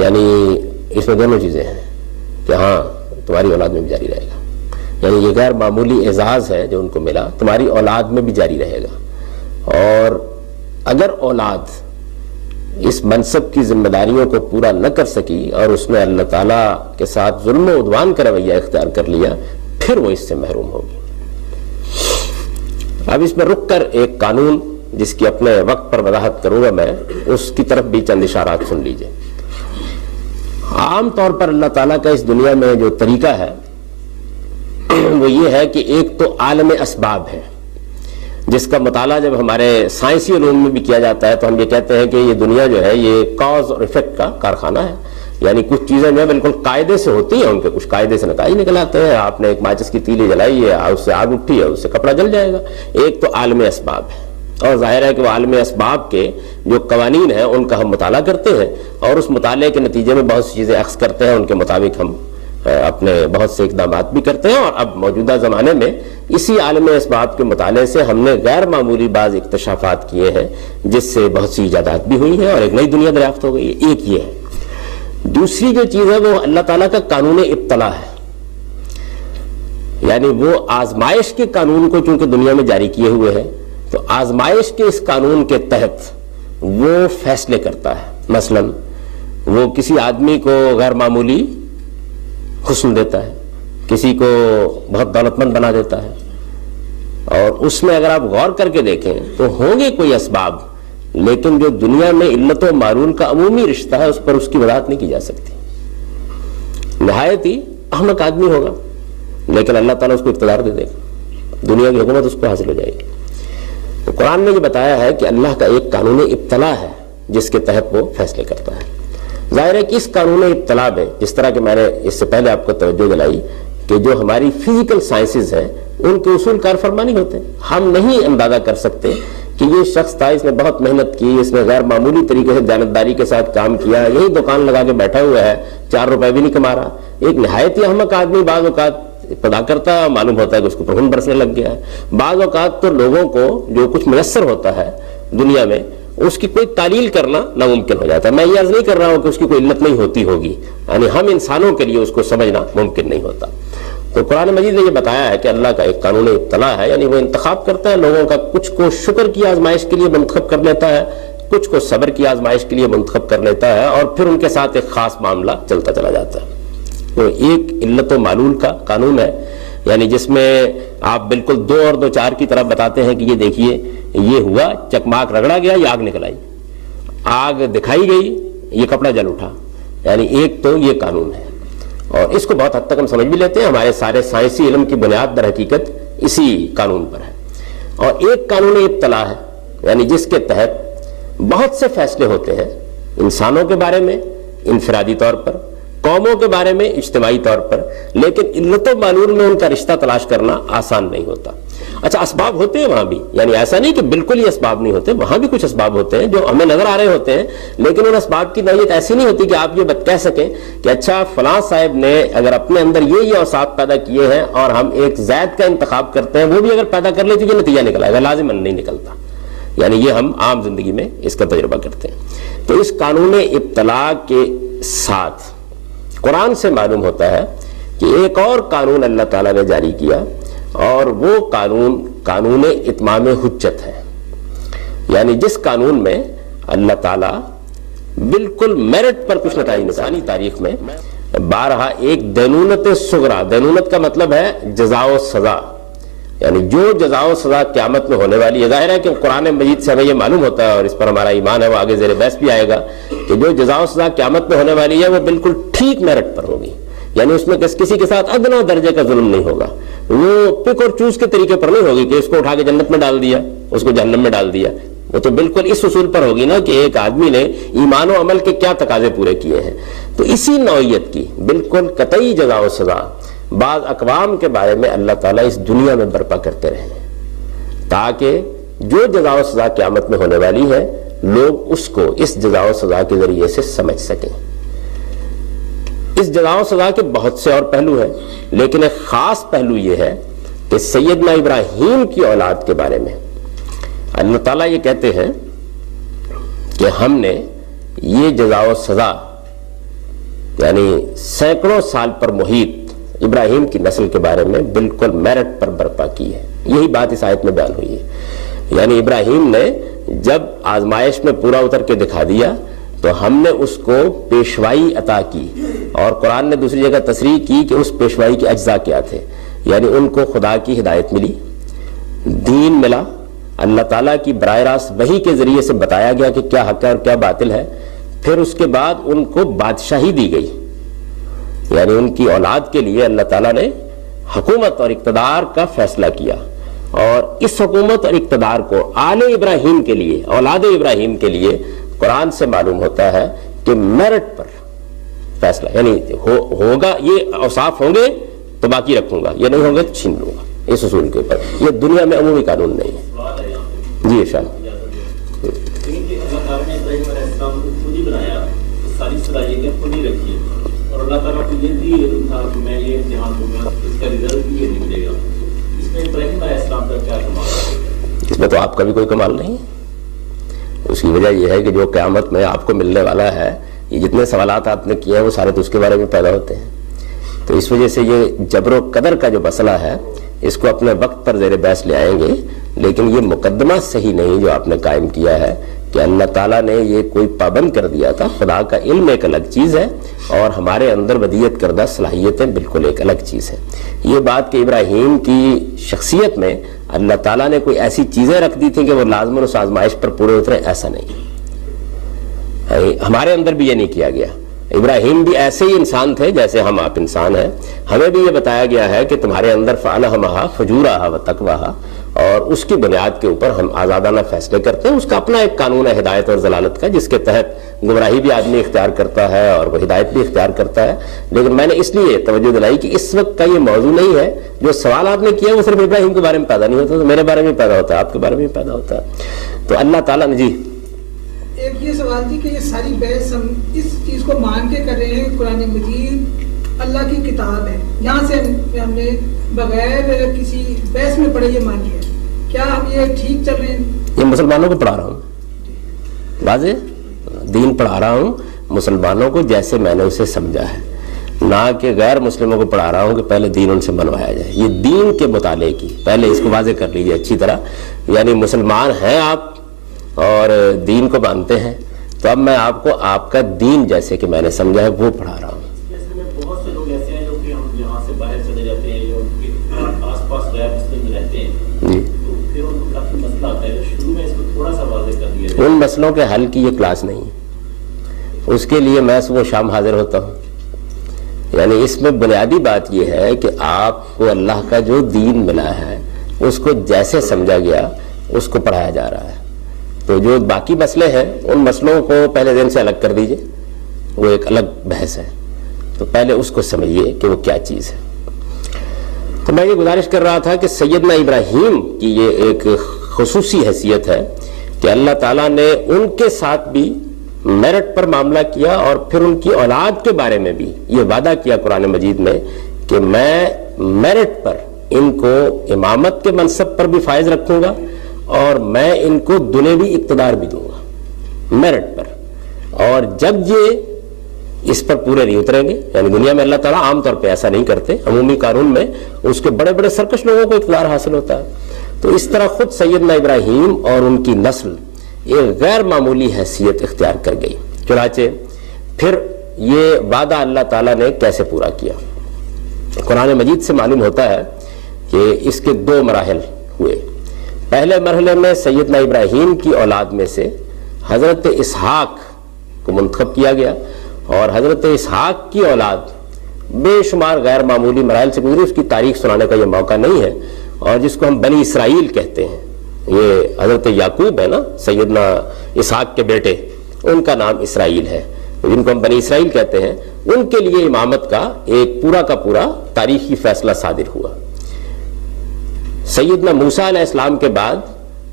یعنی اس میں دونوں چیزیں ہیں کہ ہاں تمہاری اولاد میں بھی جاری رہے گا، یعنی یہ غیر معمولی اعزاز ہے جو ان کو ملا، تمہاری اولاد میں بھی جاری رہے گا۔ اور اگر اولاد اس منصب کی ذمہ داریوں کو پورا نہ کر سکی اور اس نے اللہ تعالیٰ کے ساتھ ظلم و عدوان کا رویہ اختیار کر لیا، پھر وہ اس سے محروم ہوگی۔ اب اس میں رک کر ایک قانون جس کی اپنے وقت پر وضاحت کروں گا میں، اس کی طرف بھی چند اشارات سن لیجئے۔ عام طور پر اللہ تعالیٰ کا اس دنیا میں جو طریقہ ہے وہ یہ ہے کہ ایک تو عالم اسباب ہے، جس کا مطالعہ جب ہمارے سائنسی علوم میں بھی کیا جاتا ہے تو ہم یہ کہتے ہیں کہ یہ دنیا جو ہے یہ کاز اور ایفیکٹ کا کارخانہ ہے، یعنی کچھ چیزیں جو بالکل قاعدے سے ہوتی ہیں، ان کے کچھ قاعدے سے نتائج نکل آتے ہیں۔ آپ نے ایک ماچس کی تیلی جلائی ہے، اس سے آگ اٹھی ہے، اس سے کپڑا جل جائے گا۔ ایک تو عالم اسباب ہے، اور ظاہر ہے کہ وہ عالم اسباب کے جو قوانین ہیں ان کا ہم مطالعہ کرتے ہیں اور اس مطالعے کے نتیجے میں بہت سی چیزیں اخذ کرتے ہیں، ان کے مطابق ہم اپنے بہت سے اقدامات بھی کرتے ہیں۔ اور اب موجودہ زمانے میں اسی عالم اسباب کے مطالعے سے ہم نے غیر معمولی بعض اکتشافات کیے ہیں جس سے بہت سی ایجادات بھی ہوئی ہیں اور ایک نئی دنیا دریافت ہو گئی ہے۔ ایک یہ ہے۔ دوسری جو چیز ہے وہ اللہ تعالیٰ کا قانون ابتلا ہے، یعنی وہ آزمائش کے قانون کو چونکہ دنیا میں جاری کیے ہوئے ہیں تو آزمائش کے اس قانون کے تحت وہ فیصلے کرتا ہے۔ مثلا وہ کسی آدمی کو غیر معمولی حسن دیتا ہے، کسی کو بہت دولت مند بنا دیتا ہے، اور اس میں اگر آپ غور کر کے دیکھیں تو ہوں گے کوئی اسباب، لیکن جو دنیا میں علت و معلول کا عمومی رشتہ ہے اس پر اس کی وضاحت نہیں کی جا سکتی۔ نہایت ہی احمق آدمی ہوگا لیکن اللہ تعالیٰ اس کو اقتدار دے دے گا، دنیا کی حکومت اس کو حاصل ہو جائے گی۔ تو قرآن نے یہ بتایا ہے کہ اللہ کا ایک قانون ابتلا ہے جس کے تحت وہ فیصلے کرتا ہے. ظاہر ہے کہ اس قانون ابتلا میں جس طرح کہ میں نے اس سے پہلے آپ کو توجہ دلائی کہ جو ہماری فزیکل سائنسز ہیں ان کے اصول کار فرما نہیں ہوتے. ہم نہیں اندازہ کر سکتے کہ یہ شخص تھا، اس نے بہت محنت کی، اس نے غیر معمولی طریقے سے دیانتداری کے ساتھ کام کیا، یہی دکان لگا کے بیٹھا ہوا ہے، 4 روپے بھی نہیں کما رہا. ایک نہایت ہی احمق آدمی بعض اوقات پدا کرتا ہے، معلوم ہوتا ہے کہ اس کو پرخون برسنے لگ گیا ہے. بعض اوقات تو لوگوں کو جو کچھ میسر ہوتا ہے دنیا میں اس کی کوئی تعلیل کرنا ناممکن ہو جاتا ہے. میں یہ عرض نہیں کر رہا ہوں کہ اس کی کوئی علت نہیں ہوتی ہوگی، یعنی ہم انسانوں کے لیے اس کو سمجھنا ممکن نہیں ہوتا. تو قرآن مجید نے یہ بتایا ہے کہ اللہ کا ایک قانون ابتلا ہے، یعنی وہ انتخاب کرتا ہے لوگوں کا، کچھ کو شکر کی آزمائش کے لیے منتخب کر لیتا ہے، کچھ کو صبر کی آزمائش کے لیے منتخب کر لیتا ہے، اور پھر ان کے ساتھ ایک خاص معاملہ چلتا چلا جاتا ہے. تو ایک علت و معلول کا قانون ہے، یعنی جس میں آپ بالکل 2 اور 2 4 کی طرف بتاتے ہیں کہ یہ دیکھیے یہ ہوا، چکماک رگڑا گیا، یہ آگ نکل آئی، آگ دکھائی گئی، یہ کپڑا جل اٹھا. یعنی ایک تو یہ قانون ہے، اور اس کو بہت حد تک ہم سمجھ بھی لیتے ہیں. ہمارے سارے سائنسی علم کی بنیاد در حقیقت اسی قانون پر ہے. اور ایک قانون ابتلا ہے، یعنی جس کے تحت بہت سے فیصلے ہوتے ہیں انسانوں کے بارے میں انفرادی طور پر، قوموں کے بارے میں اجتماعی طور پر، لیکن علت و معلول میں ان کا رشتہ تلاش کرنا آسان نہیں ہوتا. اچھا، اسباب ہوتے ہیں وہاں بھی، یعنی ایسا نہیں کہ بالکل ہی اسباب نہیں ہوتے، وہاں بھی کچھ اسباب ہوتے ہیں جو ہمیں نظر آ رہے ہوتے ہیں، لیکن ان اسباب کی نوعیت ایسی نہیں ہوتی کہ آپ یہ کہہ سکیں کہ اچھا فلاں صاحب نے اگر اپنے اندر یہ اوصاف پیدا کیے ہیں اور ہم ایک زید کا انتخاب کرتے ہیں، وہ بھی اگر پیدا کر لے تو یہ نتیجہ نکل آئے گا. لازماً نہیں نکلتا، یعنی یہ ہم عام زندگی میں اس کا تجربہ کرتے ہیں. تو اس قانون ابتلا کے ساتھ قرآن سے معلوم ہوتا ہے کہ ایک اور قانون اللہ تعالیٰ نے جاری کیا، اور وہ قانون اتمام حجت ہے. یعنی جس قانون میں اللہ تعالیٰ بالکل میرٹ پر کچھ نتائج انسانی تاریخ میں بارہا ایک دینونت صغرا، دینونت کا مطلب ہے جزا و سزا، یعنی جو جزا و سزا قیامت میں ہونے والی ہے. ظاہر ہے کہ قرآن مجید سے ہمیں یہ معلوم ہوتا ہے، اور اس پر ہمارا ایمان ہے، وہ آگے زیر بحث بھی آئے گا، کہ جو جزا و سزا قیامت میں ہونے والی ہے وہ بالکل ٹھیک میرٹ پر ہوگی. یعنی اس میں کسی کے ساتھ ادنا درجے کا ظلم نہیں ہوگا، وہ پک اور چوز کے طریقے پر نہیں ہوگی کہ اس کو اٹھا کے جنت میں ڈال دیا، اس کو جہنم میں ڈال دیا. وہ تو بالکل اس اصول پر ہوگی نا کہ ایک آدمی نے ایمان و عمل کے کیا تقاضے پورے کیے ہیں. تو اسی نوعیت کی بالکل قطعی جزا و سزا بعض اقوام کے بارے میں اللہ تعالیٰ اس دنیا میں برپا کرتے رہے، تاکہ جو جزا و سزا قیامت میں ہونے والی ہے لوگ اس کو اس جزا و سزا کے ذریعے سے سمجھ سکیں. اس جزا و سزا کے بہت سے اور پہلو ہیں، لیکن ایک خاص پہلو یہ ہے کہ سیدنا ابراہیم کی اولاد کے بارے میں اللہ تعالیٰ یہ کہتے ہیں کہ ہم نے یہ جزا و سزا یعنی سینکڑوں سال پر محیط ابراہیم کی نسل کے بارے میں بالکل میرٹ پر برپا کی ہے. یہی بات اس آیت میں بیان ہوئی ہے. یعنی ابراہیم نے جب آزمائش میں پورا اتر کے دکھا دیا تو ہم نے اس کو پیشوائی عطا کی، اور قرآن نے دوسری جگہ تصریح کی کہ اس پیشوائی کے اجزاء کیا تھے. یعنی ان کو خدا کی ہدایت ملی، دین ملا، اللہ تعالیٰ کی براہ راست وحی کے ذریعے سے بتایا گیا کہ کیا حق ہے اور کیا باطل ہے. پھر اس کے بعد ان کو بادشاہی دی گئی، یعنی ان کی اولاد کے لیے اللہ تعالیٰ نے حکومت اور اقتدار کا فیصلہ کیا، اور اس حکومت اور اقتدار کو آل ابراہیم کے لیے، اولاد ابراہیم کے لیے قرآن سے معلوم ہوتا ہے کہ میرٹ پر فیصلہ، یعنی ہوگا یہ اوصاف ہوں گے تو باقی رکھوں گا، یہ نہیں ہوں گے تو چھین لوں گا. اس اصول کے اوپر یہ دنیا میں عمومی قانون نہیں ہے. جی ارشاد. اس میں تو آپ کا بھی کوئی کمال نہیں ہے. اس کی وجہ یہ ہے کہ جو قیامت میں آپ کو ملنے والا ہے، یہ جتنے سوالات آپ نے کیے ہیں وہ سارے تو اس کے بارے میں پیدا ہوتے ہیں. تو اس وجہ سے یہ جبر و قدر کا جو مسئلہ ہے اس کو اپنے وقت پر زیر بحث لے آئیں گے، لیکن یہ مقدمہ صحیح نہیں جو آپ نے قائم کیا ہے کہ اللہ تعالیٰ نے یہ کوئی پابند کر دیا تھا. خدا کا علم ایک الگ چیز ہے اور ہمارے اندر ودیت کردہ صلاحیتیں بالکل ایک الگ چیز ہے. یہ بات کہ ابراہیم کی شخصیت میں اللہ تعالیٰ نے کوئی ایسی چیزیں رکھ دی تھیں کہ وہ لازماً اس آزمائش پر پورے اترے، ایسا نہیں. ہمارے اندر بھی یہ نہیں کیا گیا. ابراہیم بھی ایسے ہی انسان تھے جیسے ہم آپ انسان ہیں. ہمیں بھی یہ بتایا گیا ہے کہ تمہارے اندر فَأَلْهَمَهَا فُجُورَهَا وَتَقْوَاهَا، اور اس کی بنیاد کے اوپر ہم آزادانہ فیصلے کرتے ہیں. اس کا اپنا ایک قانون ہے ہدایت اور ضلالت کا، جس کے تحت گمراہی بھی آدمی اختیار کرتا ہے اور وہ ہدایت بھی اختیار کرتا ہے. لیکن میں نے اس لیے توجہ دلائی کہ اس وقت کا یہ موضوع نہیں ہے. جو سوال آپ نے کیا وہ صرف ابراہیم کے بارے میں پیدا نہیں ہوتا، تو میرے بارے میں پیدا ہوتا ہے، آپ کے بارے میں پیدا ہوتا ہے. تو اللہ تعالیٰ نے جی ایک یہ سوال تھی کہ یہ ساری بحث ہم اس چیز کو مان کے کر رہے ہیں قرآن مجید اللہ کی کتاب ہے، یہاں سے ہم نے بغیر کسی بحث میں پڑھے یہ مان لیا، کیا ہم یہ ٹھیک چل رہے ہیں؟ یہ مسلمانوں کو پڑھا رہا ہوں، واضح دین پڑھا رہا ہوں مسلمانوں کو جیسے میں نے اسے سمجھا ہے، نہ کہ غیر مسلموں کو پڑھا رہا ہوں کہ پہلے دین ان سے منوایا جائے. یہ دین کے مطالعے کی پہلے اس کو واضح کر لیجیے اچھی طرح. یعنی مسلمان ہیں آپ اور دین کو مانتے ہیں، تو اب میں آپ کو آپ کا دین جیسے کہ میں نے سمجھا ہے وہ پڑھا رہا ہوں. بہت سے لوگ ایسے ہیں جو کہ ہم یہاں سے باہر چلے جاتے ہیں، جو آس پاس غیر مسلم میں رہتے ہیں، تو پھر ان کو کافی مسئلہ آتا ہے. شروع میں اس کو تھوڑا سا واضح کر دیا جائے. ان مسئلوں کے حل کی یہ کلاس نہیں ہے، اس کے لیے میں صبح شام حاضر ہوتا ہوں. یعنی اس میں بنیادی بات یہ ہے کہ آپ کو اللہ کا جو دین ملا ہے اس کو جیسے سمجھا گیا اس کو پڑھایا جا رہا ہے. تو جو باقی مسئلے ہیں ان مسئلوں کو پہلے دن سے الگ کر دیجئے، وہ ایک الگ بحث ہے. تو پہلے اس کو سمجھیے کہ وہ کیا چیز ہے. تو میں یہ گزارش کر رہا تھا کہ سیدنا ابراہیم کی یہ ایک خصوصی حیثیت ہے کہ اللہ تعالیٰ نے ان کے ساتھ بھی میرٹ پر معاملہ کیا اور پھر ان کی اولاد کے بارے میں بھی یہ وعدہ کیا قرآن مجید میں کہ میں میرٹ پر ان کو امامت کے منصب پر بھی فائز رکھوں گا اور میں ان کو دنیوی اقتدار بھی دوں گا میرٹ پر. اور جب یہ اس پر پورے نہیں اتریں گے، یعنی دنیا میں اللہ تعالیٰ عام طور پہ ایسا نہیں کرتے، عمومی قانون میں اس کے بڑے بڑے سرکش لوگوں کو اقتدار حاصل ہوتا ہے. تو اس طرح خود سیدنا ابراہیم اور ان کی نسل ایک غیر معمولی حیثیت اختیار کر گئی. چنانچہ پھر یہ وعدہ اللہ تعالیٰ نے کیسے پورا کیا؟ قرآن مجید سے معلوم ہوتا ہے کہ اس کے دو مراحل ہوئے. پہلے مرحلے میں سیدنا ابراہیم کی اولاد میں سے حضرت اسحاق کو منتخب کیا گیا، اور حضرت اسحاق کی اولاد بے شمار غیر معمولی مراحل سے گزری. اس کی تاریخ سنانے کا یہ موقع نہیں ہے، اور جس کو ہم بنی اسرائیل کہتے ہیں، یہ حضرت یعقوب ہے نا سیدنا اسحاق کے بیٹے، ان کا نام اسرائیل ہے، جن کو ہم بنی اسرائیل کہتے ہیں. ان کے لیے امامت کا ایک پورا کا پورا تاریخی فیصلہ صادر ہوا. سیدنا موسیٰ علیہ السلام کے بعد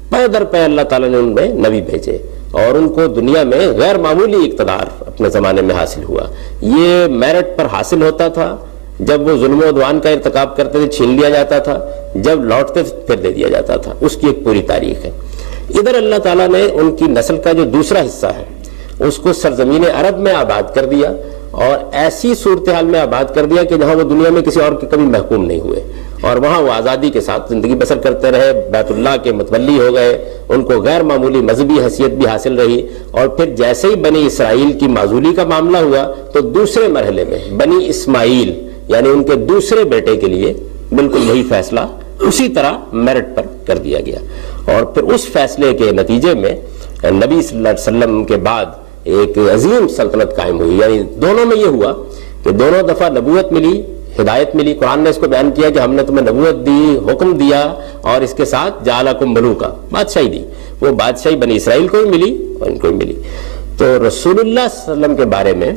پے در پے اللہ تعالیٰ نے ان میں نبی بھیجے، اور ان کو دنیا میں غیر معمولی اقتدار اپنے زمانے میں حاصل ہوا. یہ میرٹ پر حاصل ہوتا تھا، جب وہ ظلم و عدوان کا ارتکاب کرتے تھے چھین لیا جاتا تھا، جب لوٹتے پھر دے دیا جاتا تھا. اس کی ایک پوری تاریخ ہے. ادھر اللہ تعالیٰ نے ان کی نسل کا جو دوسرا حصہ ہے اس کو سرزمین عرب میں آباد کر دیا، اور ایسی صورتحال میں آباد کر دیا کہ جہاں وہ دنیا میں کسی اور کے کبھی محکوم نہیں ہوئے، اور وہاں وہ آزادی کے ساتھ زندگی بسر کرتے رہے. بیت اللہ کے متولی ہو گئے، ان کو غیر معمولی مذہبی حیثیت بھی حاصل رہی. اور پھر جیسے ہی بنی اسرائیل کی معزولی کا معاملہ ہوا تو دوسرے مرحلے میں بنی اسماعیل یعنی ان کے دوسرے بیٹے کے لیے بالکل وہی فیصلہ اسی طرح میرٹ پر کر دیا گیا. اور پھر اس فیصلے کے نتیجے میں نبی صلی اللہ علیہ وسلم کے بعد ایک عظیم سلطنت قائم ہوئی. یعنی دونوں میں یہ ہوا کہ دونوں دفعہ نبوت ملی، ہدایت ملی. قرآن نے اس کو بیان کیا کہ ہم نے تمہیں نبوت دی، حکم دیا، اور اس کے ساتھ جعلکم ملوکا، بادشاہی دی. وہ بادشاہی بنی اسرائیل کو بھی ملی اور ان کو بھی ملی. تو رسول اللہ صلی اللہ علیہ وسلم کے بارے میں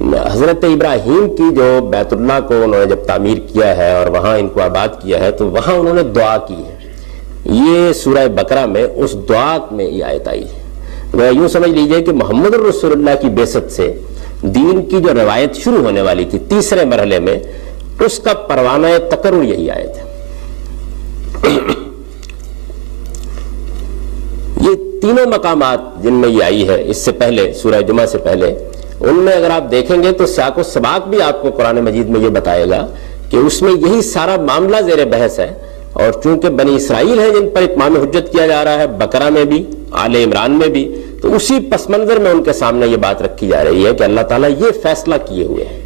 حضرت ابراہیم کی جو بیت اللہ کو انہوں نے جب تعمیر کیا ہے اور وہاں ان کو آباد کیا ہے تو وہاں انہوں نے دعا کی ہے. یہ سورہ بقرہ میں اس دعا میں یہ آیت آئی ہے. یوں سمجھ لیجئے کہ محمد رسول اللہ کی بعثت سے دین کی جو روایت شروع ہونے والی تھی تیسرے مرحلے میں، اس کا پروانہ تقرر یہی آیت ہے. یہ تینوں مقامات جن میں یہ آئی ہے اس سے پہلے سورہ جمعہ سے پہلے، ان میں اگر آپ دیکھیں گے تو سیاق و سباق بھی آپ کو قرآن مجید میں یہ بتائے گا کہ اس میں یہی سارا معاملہ زیر بحث ہے. اور چونکہ بنی اسرائیل ہیں جن پر اتمام حجت کیا جا رہا ہے، بقرہ میں بھی، آل عمران میں بھی، تو اسی پس منظر میں ان کے سامنے یہ بات رکھی جا رہی ہے کہ اللہ تعالیٰ یہ فیصلہ کیے ہوئے ہیں.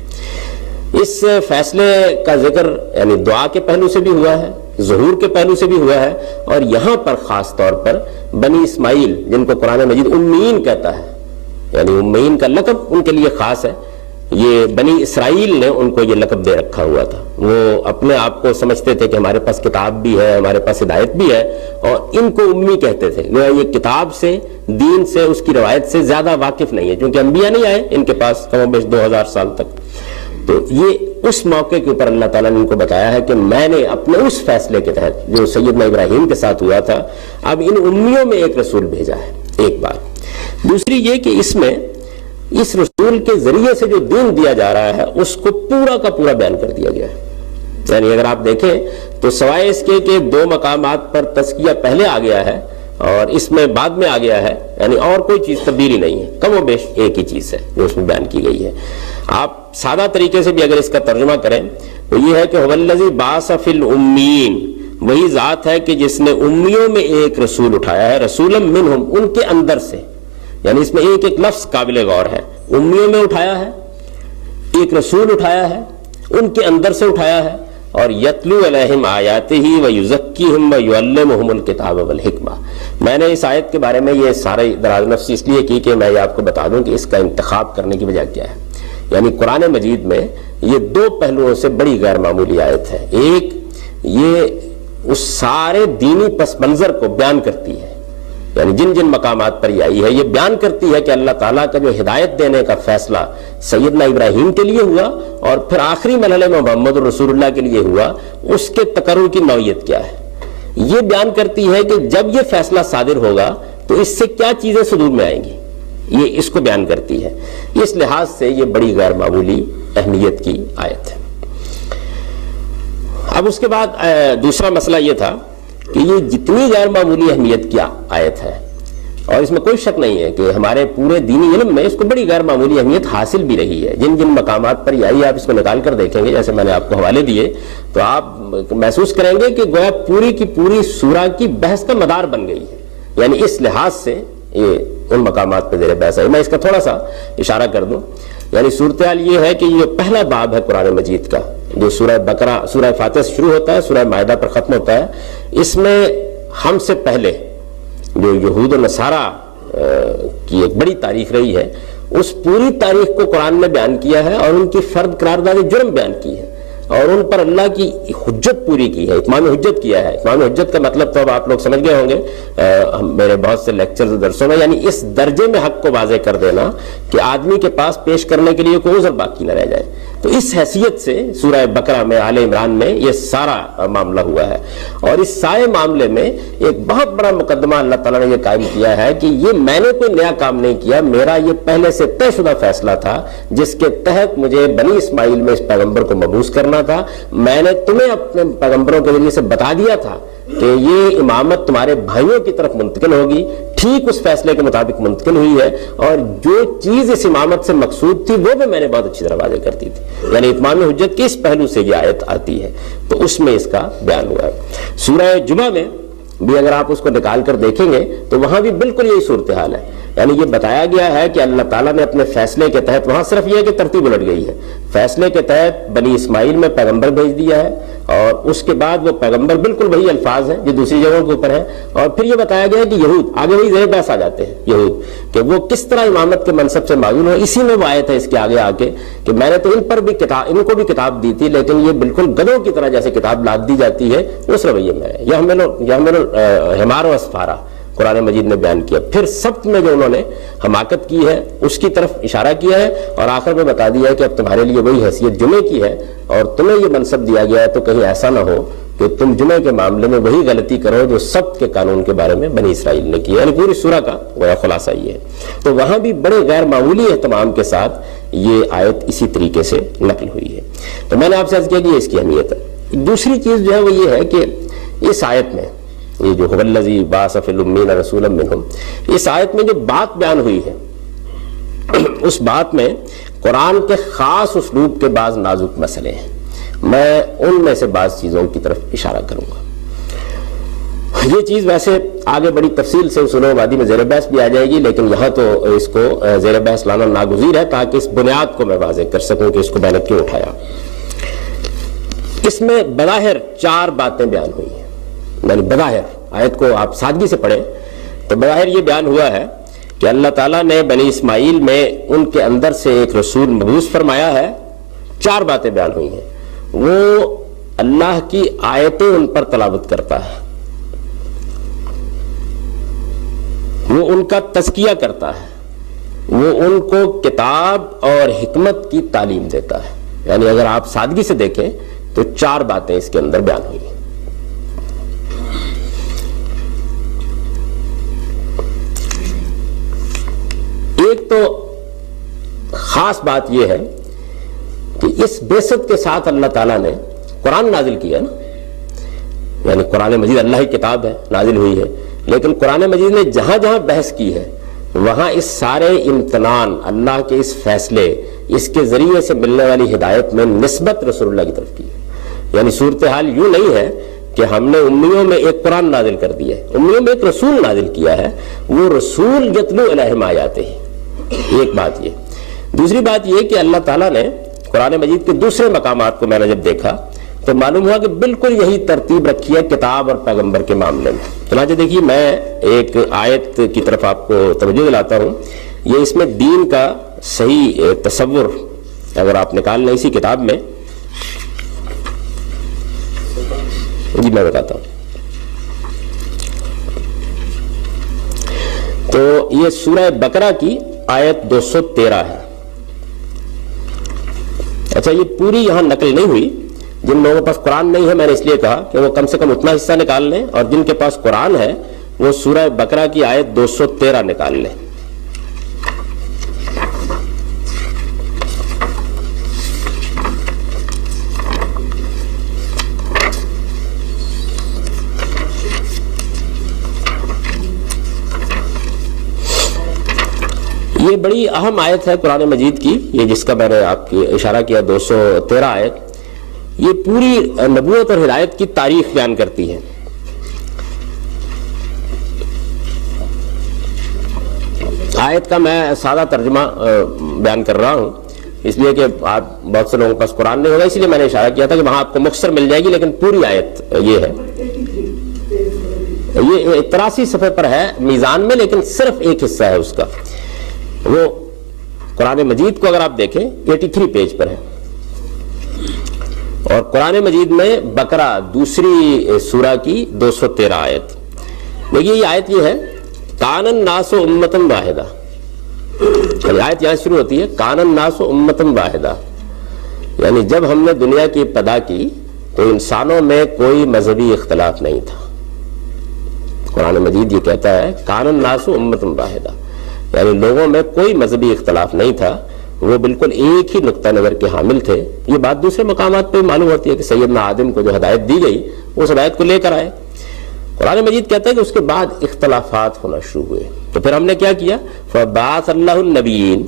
اس فیصلے کا ذکر یعنی دعا کے پہلو سے بھی ہوا ہے، ظہور کے پہلو سے بھی ہوا ہے، اور یہاں پر خاص طور پر بنی اسماعیل جن کو قرآن مجید امیین کہتا ہے، یعنی امیین کا لقب ان کے لیے خاص ہے، یہ بنی اسرائیل نے ان کو یہ لقب دے رکھا ہوا تھا. وہ اپنے آپ کو سمجھتے تھے کہ ہمارے پاس کتاب بھی ہے, ہمارے پاس ہدایت بھی ہے, اور ان کو امی کہتے تھے. یہ کتاب سے, دین سے, اس کی روایت سے زیادہ واقف نہیں ہے, کیونکہ انبیاء نہیں آئے ان کے پاس کم و بیش 2000 سال تک. تو یہ اس موقع کے اوپر اللہ تعالیٰ نے ان کو بتایا ہے کہ میں نے اپنے اس فیصلے کے تحت جو سیدنا ابراہیم کے ساتھ ہوا تھا, اب ان امیوں میں ایک رسول بھیجا ہے. ایک بات. دوسری یہ کہ اس میں اس رسول کے ذریعے سے جو دین دیا جا رہا ہے اس کو پورا کا پورا بیان کر دیا گیا ہے. یعنی اگر آپ دیکھیں تو سوائے اس کے کہ 2 مقامات پر تزکیہ پہلے آ گیا ہے اور اس میں بعد میں آ گیا ہے, یعنی اور کوئی چیز تبدیلی نہیں ہے, کم و بیش ایک ہی چیز ہے جو اس میں بیان کی گئی ہے. آپ سادہ طریقے سے بھی اگر اس کا ترجمہ کریں تو یہ ہے کہ هو الذی بعث فی الامین, وہی ذات ہے کہ جس نے امیوں میں ایک رسول اٹھایا ہے, رسولا منہم, ان کے اندر سے. یعنی اس میں ایک ایک لفظ قابل غور ہے. امیوں میں اٹھایا ہے, ایک رسول اٹھایا ہے, ان کے اندر سے اٹھایا ہے, اور یتلو علیہم آیاتہ ویزکیہم ویعلمہم الکتاب والحکمہ. میں نے اس آیت کے بارے میں یہ سارے دراز نفسی اس لیے کی کہ میں یہ آپ کو بتا دوں کہ اس کا انتخاب کرنے کی وجہ کیا ہے. یعنی قرآن مجید میں یہ 2 پہلوؤں سے بڑی غیر معمولی آیت ہے. ایک یہ اس سارے دینی پس منظر کو بیان کرتی ہے, یعنی جن جن مقامات پر یہ آئی ہے یہ بیان کرتی ہے کہ اللہ تعالیٰ کا جو ہدایت دینے کا فیصلہ سیدنا ابراہیم کے لیے ہوا اور پھر آخری مرحلے میں محمد رسول اللہ کے لیے ہوا, اس کے تقرر کی نوعیت کیا ہے. یہ بیان کرتی ہے کہ جب یہ فیصلہ صادر ہوگا تو اس سے کیا چیزیں صدور میں آئیں گی, یہ اس کو بیان کرتی ہے. اس لحاظ سے یہ بڑی غیر معمولی اہمیت کی آیت ہے. اب اس کے بعد دوسرا مسئلہ یہ تھا کہ یہ جتنی غیر معمولی اہمیت کی آیت ہے, اور اس میں کوئی شک نہیں ہے کہ ہمارے پورے دینی علم میں اس کو بڑی غیر معمولی اہمیت حاصل بھی رہی ہے. جن جن مقامات پر یہ آئی آپ اس کو نکال کر دیکھیں گے, جیسے میں نے آپ کو حوالے دیے, تو آپ محسوس کریں گے کہ گویا پوری کی پوری سورہ کی بحث کا مدار بن گئی ہے. یعنی اس لحاظ سے یہ ان مقامات پہ زیر بحث ہے. میں اس کا تھوڑا سا اشارہ کر دوں. یعنی صورتحال یہ ہے کہ یہ پہلا باب ہے قرآن مجید کا جو سورہ بقرہ, سورہ فاتحہ سے شروع ہوتا ہے, سورہ مائدہ پر ختم ہوتا ہے. اس میں ہم سے پہلے جو یہود و نصارہ کی ایک بڑی تاریخ رہی ہے, اس پوری تاریخ کو قرآن نے بیان کیا ہے اور ان کی فرد قرارداد جرم بیان کی ہے, اور ان پر اللہ کی حجت پوری کی ہے, اتمام حجت کیا ہے. اتمام حجت کا مطلب تو اب آپ لوگ سمجھ گئے ہوں گے میرے بہت سے لیکچرز درسوں میں, یعنی اس درجے میں حق کو واضح کر دینا کہ آدمی کے پاس پیش کرنے کے لیے کوئی عذر باقی نہ رہ جائے. تو اس حیثیت سے سورہ بقرہ میں, آل عمران میں یہ سارا معاملہ ہوا ہے. اور اس سارے معاملے میں ایک بہت بڑا مقدمہ اللہ تعالیٰ نے یہ قائم کیا ہے کہ یہ میں نے کوئی نیا کام نہیں کیا, میرا یہ پہلے سے طے شدہ فیصلہ تھا جس کے تحت مجھے بنی اسماعیل میں اس پیغمبر کو مبعوث کرنا تھا. میں نے تمہیں اپنے پیغمبروں کے ذریعے سے بتا دیا تھا کہ یہ امامت تمہارے بھائیوں کی طرف منتقل ہوگی, ٹھیک اس فیصلے کے مطابق منتقل ہوئی ہے, اور جو چیز اس امامت سے مقصود تھی وہ بھی میں نے بہت اچھی طرح واضح کر دی تھی. یعنی اتمام حجت کے اس پہلو سے یہ آیت آتی ہے, تو اس میں اس کا بیان ہوا ہے. سورہ جمعہ میں بھی اگر آپ اس کو نکال کر دیکھیں گے تو وہاں بھی بالکل یہی صورتحال ہے. یعنی یہ بتایا گیا ہے کہ اللہ تعالیٰ نے اپنے فیصلے کے تحت, وہاں صرف یہ ہے کہ ترتیب الٹ گئی ہے, فیصلے کے تحت بنی اسماعیل میں پیغمبر بھیج دیا ہے, اور اس کے بعد وہ پیغمبر بالکل وہی الفاظ ہیں جو دوسری جگہوں کے اوپر ہیں. اور پھر یہ بتایا گیا کہ یہود آگے وہی زیر بحث آ جاتے ہیں, یہود کہ وہ کس طرح امامت کے منصب سے معزول ہو. اسی میں وہ آیت ہے اس کے آگے آ کے کہ میں نے تو ان پر بھی کتاب, ان کو بھی کتاب دی تھی, لیکن یہ بالکل گدھوں کی طرح جیسے کتاب لاد دی جاتی ہے اس رویے میں ہے. یہ ہمار و اسفارہ قرآن مجید نے بیان کیا. پھر سبت میں جو انہوں نے حماقت کی ہے اس کی طرف اشارہ کیا ہے, اور آخر میں بتا دیا ہے کہ اب تمہارے لیے وہی حیثیت جمعے کی ہے, اور تمہیں یہ منصب دیا گیا ہے تو کہیں ایسا نہ ہو کہ تم جمعے کے معاملے میں وہی غلطی کرو جو سبت کے قانون کے بارے میں بنی اسرائیل نے کی ہے. یعنی پوری سورہ کا وہ خلاصہ یہ ہے. تو وہاں بھی بڑے غیر معمولی اہتمام کے ساتھ یہ آیت اسی طریقے سے نقل ہوئی ہے. تو میں نے آپ سے عرض کیا کہ اس کی اہمیت ہے. دوسری چیز جو ہے وہ یہ ہے کہ اس آیت میں یہ جو هو الذی بعث فی الامین رسولا منہم, اس آیت میں جو بات بیان ہوئی ہے اس بات میں قرآن کے خاص اسلوب کے بعض نازک مسئلے ہیں. میں ان میں سے بعض چیزوں کی طرف اشارہ کروں گا. یہ چیز ویسے آگے بڑی تفصیل سے اصول و مبادی میں زیر بحث بھی آ جائے گی, لیکن یہاں تو اس کو زیر بحث لانا ناگزیر ہے تاکہ اس بنیاد کو میں واضح کر سکوں کہ اس کو میں نے کیوں اٹھایا. اس میں بظاہر 4 باتیں بیان ہوئی ہیں. یعنی بظاہر آیت کو آپ سادگی سے پڑھیں تو بظاہر یہ بیان ہوا ہے کہ اللہ تعالیٰ نے بنی اسماعیل میں ان کے اندر سے ایک رسول مبعوث فرمایا ہے، 4 باتیں بیان ہوئی ہیں. وہ اللہ کی آیتیں ان پر تلاوت کرتا ہے، وہ ان کا تزکیہ کرتا ہے، وہ ان کو کتاب اور حکمت کی تعلیم دیتا ہے. یعنی اگر آپ سادگی سے دیکھیں تو 4 باتیں اس کے اندر بیان ہوئی ہیں. ایک تو خاص بات یہ ہے کہ اس بعثت کے ساتھ اللہ تعالیٰ نے قرآن نازل کیا نا. یعنی قرآن مجید اللہ کی کتاب ہے، نازل ہوئی ہے، لیکن قرآن مجید نے جہاں جہاں بحث کی ہے وہاں اس سارے امتنان، اللہ کے اس فیصلے، اس کے ذریعے سے ملنے والی ہدایت میں نسبت رسول اللہ کی طرف کی ہے. یعنی صورتحال یوں نہیں ہے کہ ہم نے امیوں میں ایک قرآن نازل کر دیا ہے، امیوں میں ایک رسول نازل کیا ہے، وہ رسول یتلو علیہم آیاتہ. ایک بات یہ. دوسری بات یہ کہ اللہ تعالیٰ نے قرآن مجید کے دوسرے مقامات کو میں نے جب دیکھا تو معلوم ہوا کہ بالکل یہی ترتیب رکھی ہے کتاب اور پیغمبر کے معاملے میں. چنانچہ دیکھیے میں ایک آیت کی طرف آپ کو توجہ دلاتا ہوں. یہ اس میں دین کا صحیح تصور اگر آپ نکال لیں اسی کتاب میں، جی میں بتاتا ہوں. تو یہ سورہ بقرہ کی آیت 213 ہے. اچھا یہ پوری یہاں نقل نہیں ہوئی. جن لوگوں کے پاس قرآن نہیں ہے میں نے اس لیے کہا کہ وہ کم سے کم اتنا حصہ نکال لیں، اور جن کے پاس قرآن ہے وہ سورہ بقرہ کی آیت 213 نکال لیں. یہ بڑی اہم آیت ہے قرآن مجید کی، یہ جس کا میں نے آپ کی اشارہ کیا 213 آیت. یہ پوری نبوت اور ہدایت کی تاریخ بیان کرتی ہے. آیت کا میں سادہ ترجمہ بیان کر رہا ہوں اس لیے کہ آپ بہت سے لوگوں کے پاس قرآن نہیں ہوگا، اس لیے میں نے اشارہ کیا تھا کہ وہاں آپ کو مختصر مل جائے گی، لیکن پوری آیت یہ ہے. یہ 83 صفحے پر ہے میزان میں، لیکن صرف ایک حصہ ہے اس کا. وہ قرآن مجید کو اگر آپ دیکھیں 83 پیج پر ہے، اور قرآن مجید میں بقرہ دوسری سورہ کی 213 آیت. دیکھیے یہ آیت یہ ہے کان الناس امۃ واحدہ. آیت یہاں شروع ہوتی ہے کان الناس امۃ واحدہ، یعنی جب ہم نے دنیا کی ابتدا کی تو انسانوں میں کوئی مذہبی اختلاف نہیں تھا. قرآن مجید یہ کہتا ہے کان الناس امۃ واحدہ، یعنی لوگوں میں کوئی مذہبی اختلاف نہیں تھا، وہ بالکل ایک ہی نقطہ نظر کے حامل تھے. یہ بات دوسرے مقامات پہ معلوم ہوتی ہے کہ سیدنا آدم کو جو ہدایت دی گئی اس ہدایت کو لے کر آئے. قرآن مجید کہتا ہے کہ اس کے بعد اختلافات ہونا شروع ہوئے. تو پھر ہم نے کیا کیا؟ فبعث اللہ النبیین،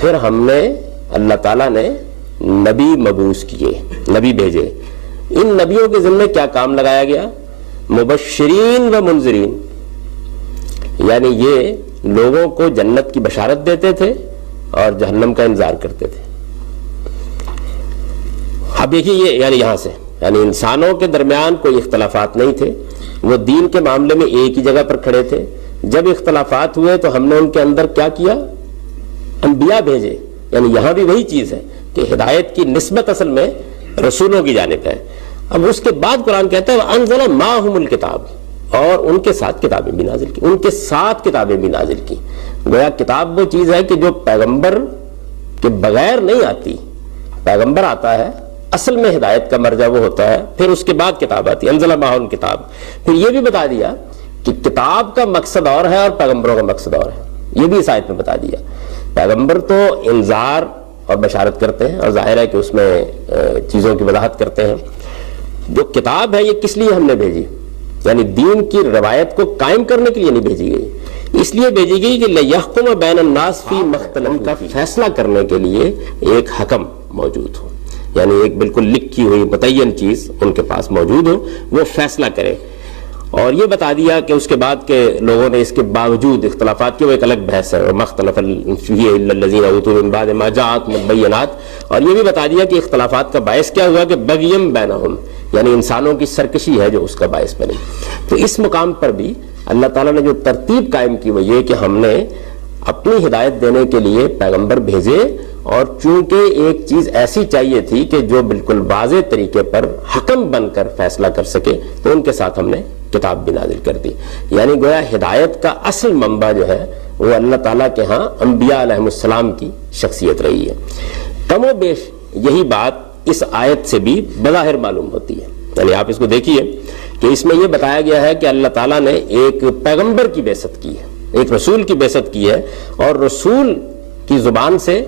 پھر ہم نے اللہ تعالیٰ نے نبی مبعوث کیے، نبی بھیجے. ان نبیوں کے ذمہ کیا کام لگایا گیا؟ مبشرین و منذرین، یعنی یہ لوگوں کو جنت کی بشارت دیتے تھے اور جہنم کا انذار کرتے تھے. اب دیکھیے یہ یعنی یہاں سے یعنی انسانوں کے درمیان کوئی اختلافات نہیں تھے، وہ دین کے معاملے میں ایک ہی جگہ پر کھڑے تھے. جب اختلافات ہوئے تو ہم نے ان کے اندر کیا کیا؟ انبیاء بھیجے. یعنی یہاں بھی وہی چیز ہے کہ ہدایت کی نسبت اصل میں رسولوں کی جانب ہے. اب اس کے بعد قرآن کہتا ہے وَأَنزَلَ مَعَهُمُ الْكِتَابَ، اور ان کے ساتھ کتابیں بھی نازل کی، ان کے ساتھ کتابیں بھی نازل کی. گویا کتاب وہ چیز ہے کہ جو پیغمبر کے بغیر نہیں آتی. پیغمبر آتا ہے، اصل میں ہدایت کا مرجع وہ ہوتا ہے، پھر اس کے بعد کتاب آتی ہے. انزل معہم الکتاب. پھر یہ بھی بتا دیا کہ کتاب کا مقصد اور ہے اور پیغمبروں کا مقصد اور ہے. یہ بھی اس آیت میں بتا دیا. پیغمبر تو انذار اور بشارت کرتے ہیں اور ظاہر ہے کہ اس میں چیزوں کی وضاحت کرتے ہیں. جو کتاب ہے یہ کس لیے ہم نے بھیجی؟ یعنی دین کی روایت کو قائم کرنے کے لیے نہیں بھیجی گئی، اس لیے بھیجی گئی کہ لِيَحْكُمَ بَيْنَ النَّاسِ فِي مَخْتَلَفُوا، کا فیصلہ کرنے کے لیے ایک حکم موجود ہو، یعنی ایک بالکل لکھی ہوئی متعین چیز ان کے پاس موجود ہو، وہ فیصلہ کرے. اور یہ بتا دیا کہ اس کے بعد کے لوگوں نے اس کے باوجود اختلافات کی وہ ایک الگ بحث ہے، وَمَخْتَلَفَ فِيهِ إِلَّا الَّذِينَ أُوتُوا مِن بَعْدِ مَا جَاءَتْهُمُ الْبَيِّنَاتُ. اور یہ بھی بتا دیا کہ اختلافات کا باعث کیا ہوا کہ بغیم بینہم، یعنی انسانوں کی سرکشی ہے جو اس کا باعث بنی. تو اس مقام پر بھی اللہ تعالیٰ نے جو ترتیب قائم کی وہ یہ کہ ہم نے اپنی ہدایت دینے کے لیے پیغمبر بھیجے، اور چونکہ ایک چیز ایسی چاہیے تھی کہ جو بالکل واضح طریقے پر حکم بن کر فیصلہ کر سکے، تو ان کے ساتھ ہم نے کتاب بھی نازل کر دی. یعنی گویا ہدایت کا اصل منبع جو ہے وہ اللہ تعالیٰ کے ہاں انبیاء علیہ السلام کی شخصیت رہی ہے. کم و بیش یہی بات اس آیت سے بھی بظاہر معلوم ہوتی ہے. یعنی آپ اس کو دیکھیے کہ اس میں یہ بتایا گیا ہے کہ اللہ تعالیٰ نے ایک پیغمبر کی بعثت کی ہے، ایک رسول کی بعثت کی ہے، اور رسول کی زبان سے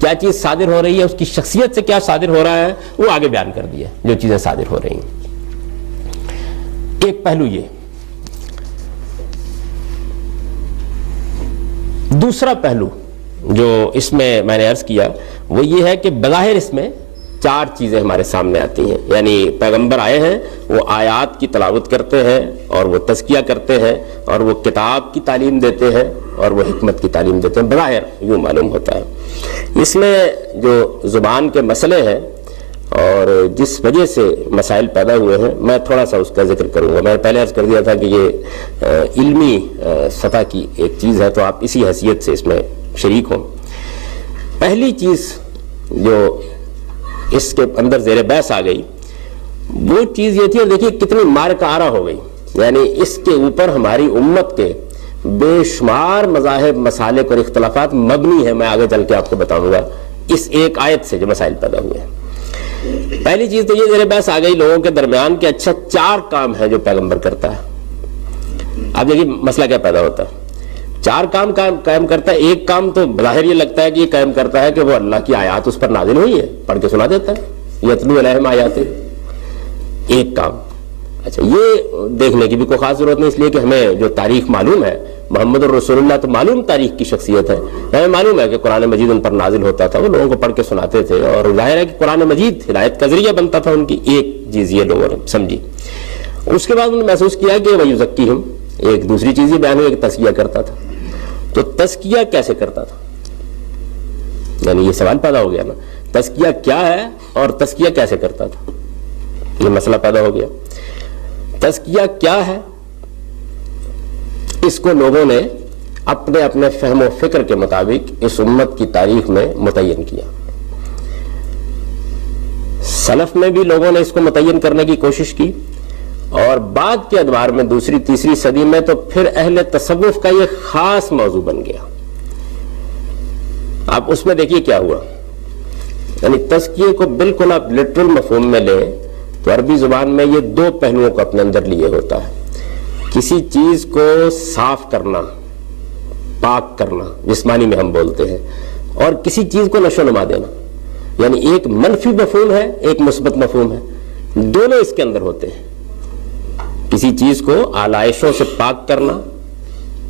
کیا چیز صادر ہو رہی ہے، اس کی شخصیت سے کیا صادر ہو رہا ہے، وہ آگے بیان کر دیا جو چیزیں صادر ہو رہی ہیں. ایک پہلو یہ. دوسرا پہلو جو اس میں نے عرض کیا وہ یہ ہے کہ بظاہر اس میں 4 چیزیں ہمارے سامنے آتی ہیں. یعنی پیغمبر آئے ہیں، وہ آیات کی تلاوت کرتے ہیں اور وہ تزکیہ کرتے ہیں اور وہ کتاب کی تعلیم دیتے ہیں اور وہ حکمت کی تعلیم دیتے ہیں. بظاہر یوں معلوم ہوتا ہے. اس میں جو زبان کے مسئلے ہیں اور جس وجہ سے مسائل پیدا ہوئے ہیں، میں تھوڑا سا اس کا ذکر کروں گا. میں نے پہلے عرض کر دیا تھا کہ یہ علمی سطح کی ایک چیز ہے، تو آپ اسی حیثیت سے اس میں شریک ہوں. پہلی چیز جو اس کے اندر زیر بحث آ گئی وہ چیز یہ تھی، اور دیکھیے کتنی مارکہ آرا ہو گئی. یعنی اس کے اوپر ہماری امت کے بے شمار مذاہب، مسالک اور اختلافات مبنی ہیں. میں آگے چل کے آپ کو بتاؤں گا اس ایک آیت سے جو مسائل پیدا ہوئے ہیں. پہلی چیز تو یہ زیر بحث آ گئی لوگوں کے درمیان کہ اچھا 4 کام ہیں جو پیغمبر کرتا ہے. اب دیکھیے مسئلہ کیا پیدا ہوتا ہے. 4 کام قائم کرتا ہے. ایک کام تو بظاہر یہ لگتا ہے کہ یہ قائم کرتا ہے کہ وہ اللہ کی آیات اس پر نازل ہوئی ہے، پڑھ کے سنا دیتا ہے، یتلو علیہم آیات. ایک کام. اچھا یہ دیکھنے کی بھی کوئی خاص ضرورت نہیں، اس لیے کہ ہمیں جو تاریخ معلوم ہے، محمد الرسول اللہ تو معلوم تاریخ کی شخصیت ہے. ہمیں معلوم ہے کہ قرآن مجید ان پر نازل ہوتا تھا، وہ لوگوں کو پڑھ کے سناتے تھے، اور ظاہر ہے کہ قرآن مجید ہدایت کا ذریعہ بنتا تھا ان کی. ایک چیز یہ لوگوں نے سمجھی. اس کے بعد انہوں نے محسوس کیا کہ وَيُزَكِّيهُمْ. ایک دوسری چیز یہ بیان ہوئی کہ تزکیہ کرتا تھا. تو تزکیہ کیسے کرتا تھا؟ یعنی یہ سوال پیدا ہو گیا نا، تزکیہ کیا ہے اور تزکیہ کیسے کرتا تھا؟ یہ مسئلہ پیدا ہو گیا. تزکیہ کیا ہے اس کو لوگوں نے اپنے اپنے فہم و فکر کے مطابق اس امت کی تاریخ میں متعین کیا. سلف میں بھی لوگوں نے اس کو متعین کرنے کی کوشش کی، اور بعد کے ادوار میں 2ری 3ری صدی میں تو پھر اہل تصوف کا یہ خاص موضوع بن گیا. آپ اس میں دیکھیے کیا ہوا. یعنی تزکیے کو بالکل آپ لٹرل مفہوم میں لیں تو عربی زبان میں یہ 2 پہلوؤں کو اپنے اندر لیے ہوتا ہے. کسی چیز کو صاف کرنا، پاک کرنا جسمانی میں ہم بولتے ہیں، اور کسی چیز کو نشو و نما دینا. یعنی ایک منفی مفہوم ہے، ایک مثبت مفہوم ہے، دونوں اس کے اندر ہوتے ہیں. کسی چیز کو آلائشوں سے پاک کرنا،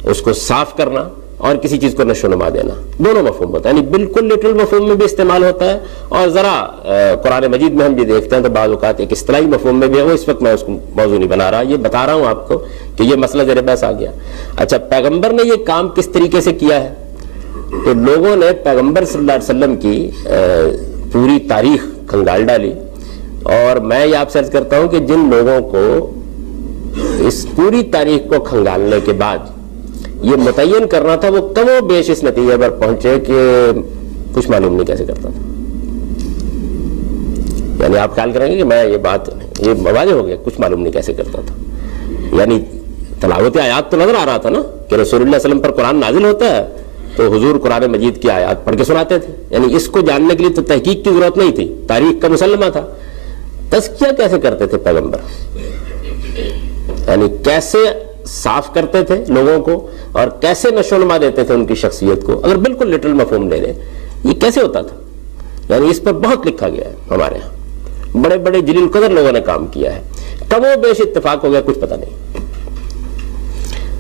اس کو صاف کرنا، اور کسی چیز کو نشو و نما دینا، دونوں مفہوم ہوتا ہے. یعنی بالکل لٹرل مفہوم میں بھی استعمال ہوتا ہے، اور ذرا قرآن مجید میں ہم یہ دیکھتے ہیں تو بعض اوقات ایک اصطلاحی مفہوم میں بھی ہے. وہ اس وقت میں اس کو موضوع نہیں بنا رہا، یہ بتا رہا ہوں آپ کو کہ یہ مسئلہ زیر بحث آ گیا. اچھا پیغمبر نے یہ کام کس طریقے سے کیا ہے؟ تو لوگوں نے پیغمبر صلی اللہ علیہ وسلم کی پوری تاریخ کھنگال ڈالی، اور میں یہ آپ سے عرض کرتا ہوں کہ جن لوگوں کو اس پوری تاریخ کو کھنگالنے کے بعد یہ متعین کرنا تھا، وہ کم و بیش اس نتیجے پر پہنچے کہ کچھ معلوم نہیں کیسے کرتا تھا. یعنی آپ خیال کریں گے کہ میں یہ بات یہ واضح ہو گیا، کچھ معلوم نہیں کیسے کرتا تھا. یعنی تلاوت آیات تو نظر آ رہا تھا نا کہ رسول اللہ علیہ وسلم پر قرآن نازل ہوتا ہے تو حضور قرآن مجید کی آیات پڑھ کے سناتے تھے. یعنی اس کو جاننے کے لیے تو تحقیق کی ضرورت نہیں تھی، تاریخ کا مسلمہ تھا. تزکیہ کیسے کرتے تھے پیغمبر؟ یعنی کیسے صاف کرتے تھے لوگوں کو اور کیسے نشو و نما دیتے تھے ان کی شخصیت کو؟ اگر بالکل لٹرل مفہوم لے لیں یہ کیسے ہوتا تھا؟ یعنی اس پر بہت لکھا گیا ہے ہمارے ہاں، بڑے بڑے جلیل قدر لوگوں نے کام کیا ہے. کم و بیش اتفاق ہو گیا، کچھ پتہ نہیں.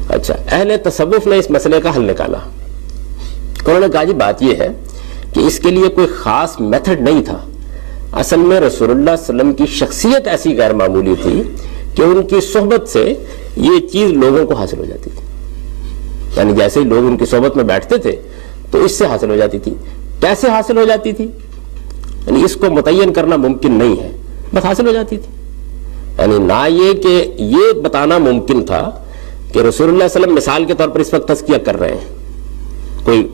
اچھا اہل تصوف نے اس مسئلے کا حل نکالا. انہوں نے کہا جی بات یہ ہے کہ اس کے لیے کوئی خاص میتھڈ نہیں تھا. اصل میں رسول اللہ صلی اللہ علیہ وسلم کی شخصیت ایسی غیر معمولی تھی کہ ان کی صحبت سے یہ چیز لوگوں کو حاصل ہو جاتی تھی. یعنی جیسے ہی لوگ ان کی صحبت میں بیٹھتے تھے تو اس سے حاصل ہو جاتی تھی. کیسے حاصل ہو جاتی تھی؟ یعنی اس کو متعین کرنا ممکن نہیں ہے، بس حاصل ہو جاتی تھی. یعنی نہ یہ کہ یہ بتانا ممکن تھا کہ رسول اللہ صلی اللہ علیہ وسلم مثال کے طور پر اس وقت تزکیہ کر رہے ہیں. کوئی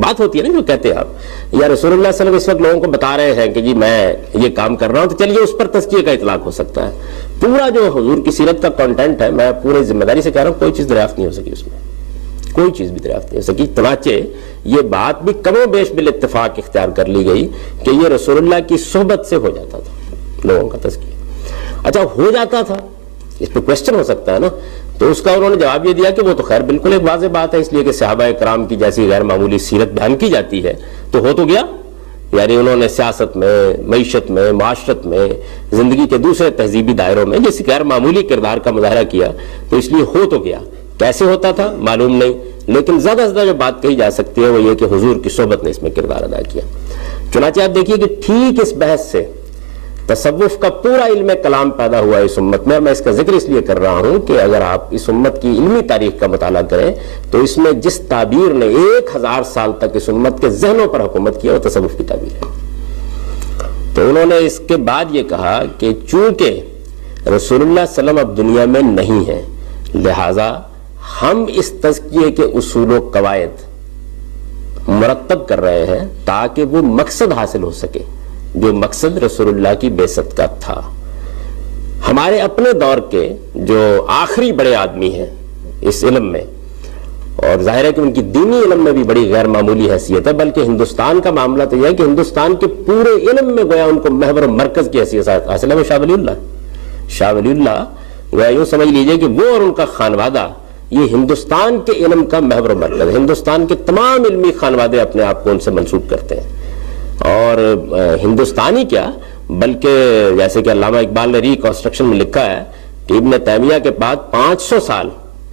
بات ہوتی ہے نا جو کہتے ہیں آپ یا رسول اللہ صلی اللہ علیہ وسلم اس وقت لوگوں کو بتا رہے ہیں کہ جی میں یہ کام کر رہا ہوں، تو چلیے اس پر تزکیے کا اطلاق ہو سکتا ہے. پورا جو حضور کی سیرت کا کانٹینٹ ہے، میں پورے ذمہ داری سے کہہ رہا ہوں، کوئی چیز دریافت نہیں ہو سکی اس میں، کوئی چیز بھی دریافت نہیں ہو سکی. چنانچہ یہ بات بھی کم و بیش بالاتفاق اختیار کر لی گئی کہ یہ رسول اللہ کی صحبت سے ہو جاتا تھا لوگوں کا تزکیہ. اچھا ہو جاتا تھا، اس پہ کوشچن ہو سکتا ہے نا، تو اس کا انہوں نے جواب یہ دیا کہ وہ تو خیر بالکل ایک واضح بات ہے، اس لیے کہ صحابہ کرام کی جیسی غیر معمولی سیرت بیان کی جاتی ہے تو ہو تو گیا. یعنی انہوں نے سیاست میں، معیشت میں، معاشرت میں، زندگی کے دوسرے تہذیبی دائروں میں جیسی غیر معمولی کردار کا مظاہرہ کیا، تو اس لیے ہو تو گیا. کیسے ہوتا تھا معلوم نہیں، لیکن زیادہ سے زیادہ جو بات کہی جا سکتی ہے وہ یہ کہ حضور کی صحبت نے اس میں کردار ادا کیا. چنانچہ آپ دیکھیے کہ ٹھیک اس بحث سے تصوف کا پورا علم کلام پیدا ہوا اس امت میں. اور میں اس کا ذکر اس لیے کر رہا ہوں کہ اگر آپ اس امت کی علمی تاریخ کا مطالعہ کریں تو اس میں جس تعبیر نے 1000 سال تک اس امت کے ذہنوں پر حکومت کیا وہ تصوف کی تعبیر ہے. تو انہوں نے اس کے بعد یہ کہا کہ چونکہ رسول اللہ صلی اللہ علیہ وسلم اب دنیا میں نہیں ہے، لہذا ہم اس تزکیے کے اصول و قواعد مرتب کر رہے ہیں تاکہ وہ مقصد حاصل ہو سکے جو مقصد رسول اللہ کی بعثت کا تھا. ہمارے اپنے دور کے جو آخری بڑے آدمی ہیں اس علم میں، اور ظاہر ہے کہ ان کی دینی علم میں بھی بڑی غیر معمولی حیثیت ہے، بلکہ ہندوستان کا معاملہ تو یہ ہے کہ ہندوستان کے پورے علم میں گویا ان کو محور و مرکز کی حیثیت حاصل ہے، وہ شاہ ولی اللہ. شاہ ولی اللہ گویا یوں سمجھ لیجئے کہ وہ اور ان کا خانوادہ یہ ہندوستان کے علم کا محور و مرکز ہے. ہندوستان کے تمام علمی خانوادے اپنے آپ کو ان سے منسوب کرتے ہیں. اور ہندوستانی کیا بلکہ جیسے کہ علامہ اقبال نے ری کنسٹرکشن میں لکھا ہے کہ ابن تیمیہ کے بعد 500 سال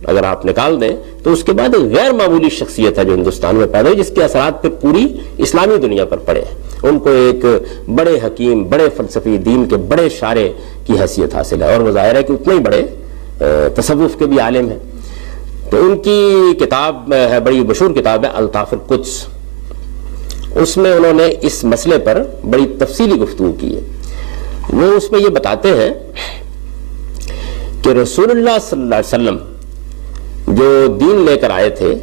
اگر آپ نکال دیں تو اس کے بعد ایک غیر معمولی شخصیت ہے جو ہندوستان میں پیدا ہوئی، جس کے اثرات پہ پوری اسلامی دنیا پر پڑے ہیں. ان کو ایک بڑے حکیم، بڑے فلسفی، دین کے بڑے شارع کی حیثیت حاصل ہے، اور وہ ظاہر ہے کہ اتنے ہی بڑے تصوف کے بھی عالم ہیں. تو ان کی کتاب ہے، بڑی مشہور کتاب ہے الطاف القدس. اس میں انہوں نے اس مسئلے پر بڑی تفصیلی گفتگو کی ہے. وہ اس میں یہ بتاتے ہیں کہ رسول اللہ صلی اللہ علیہ وسلم جو دین لے کر آئے تھے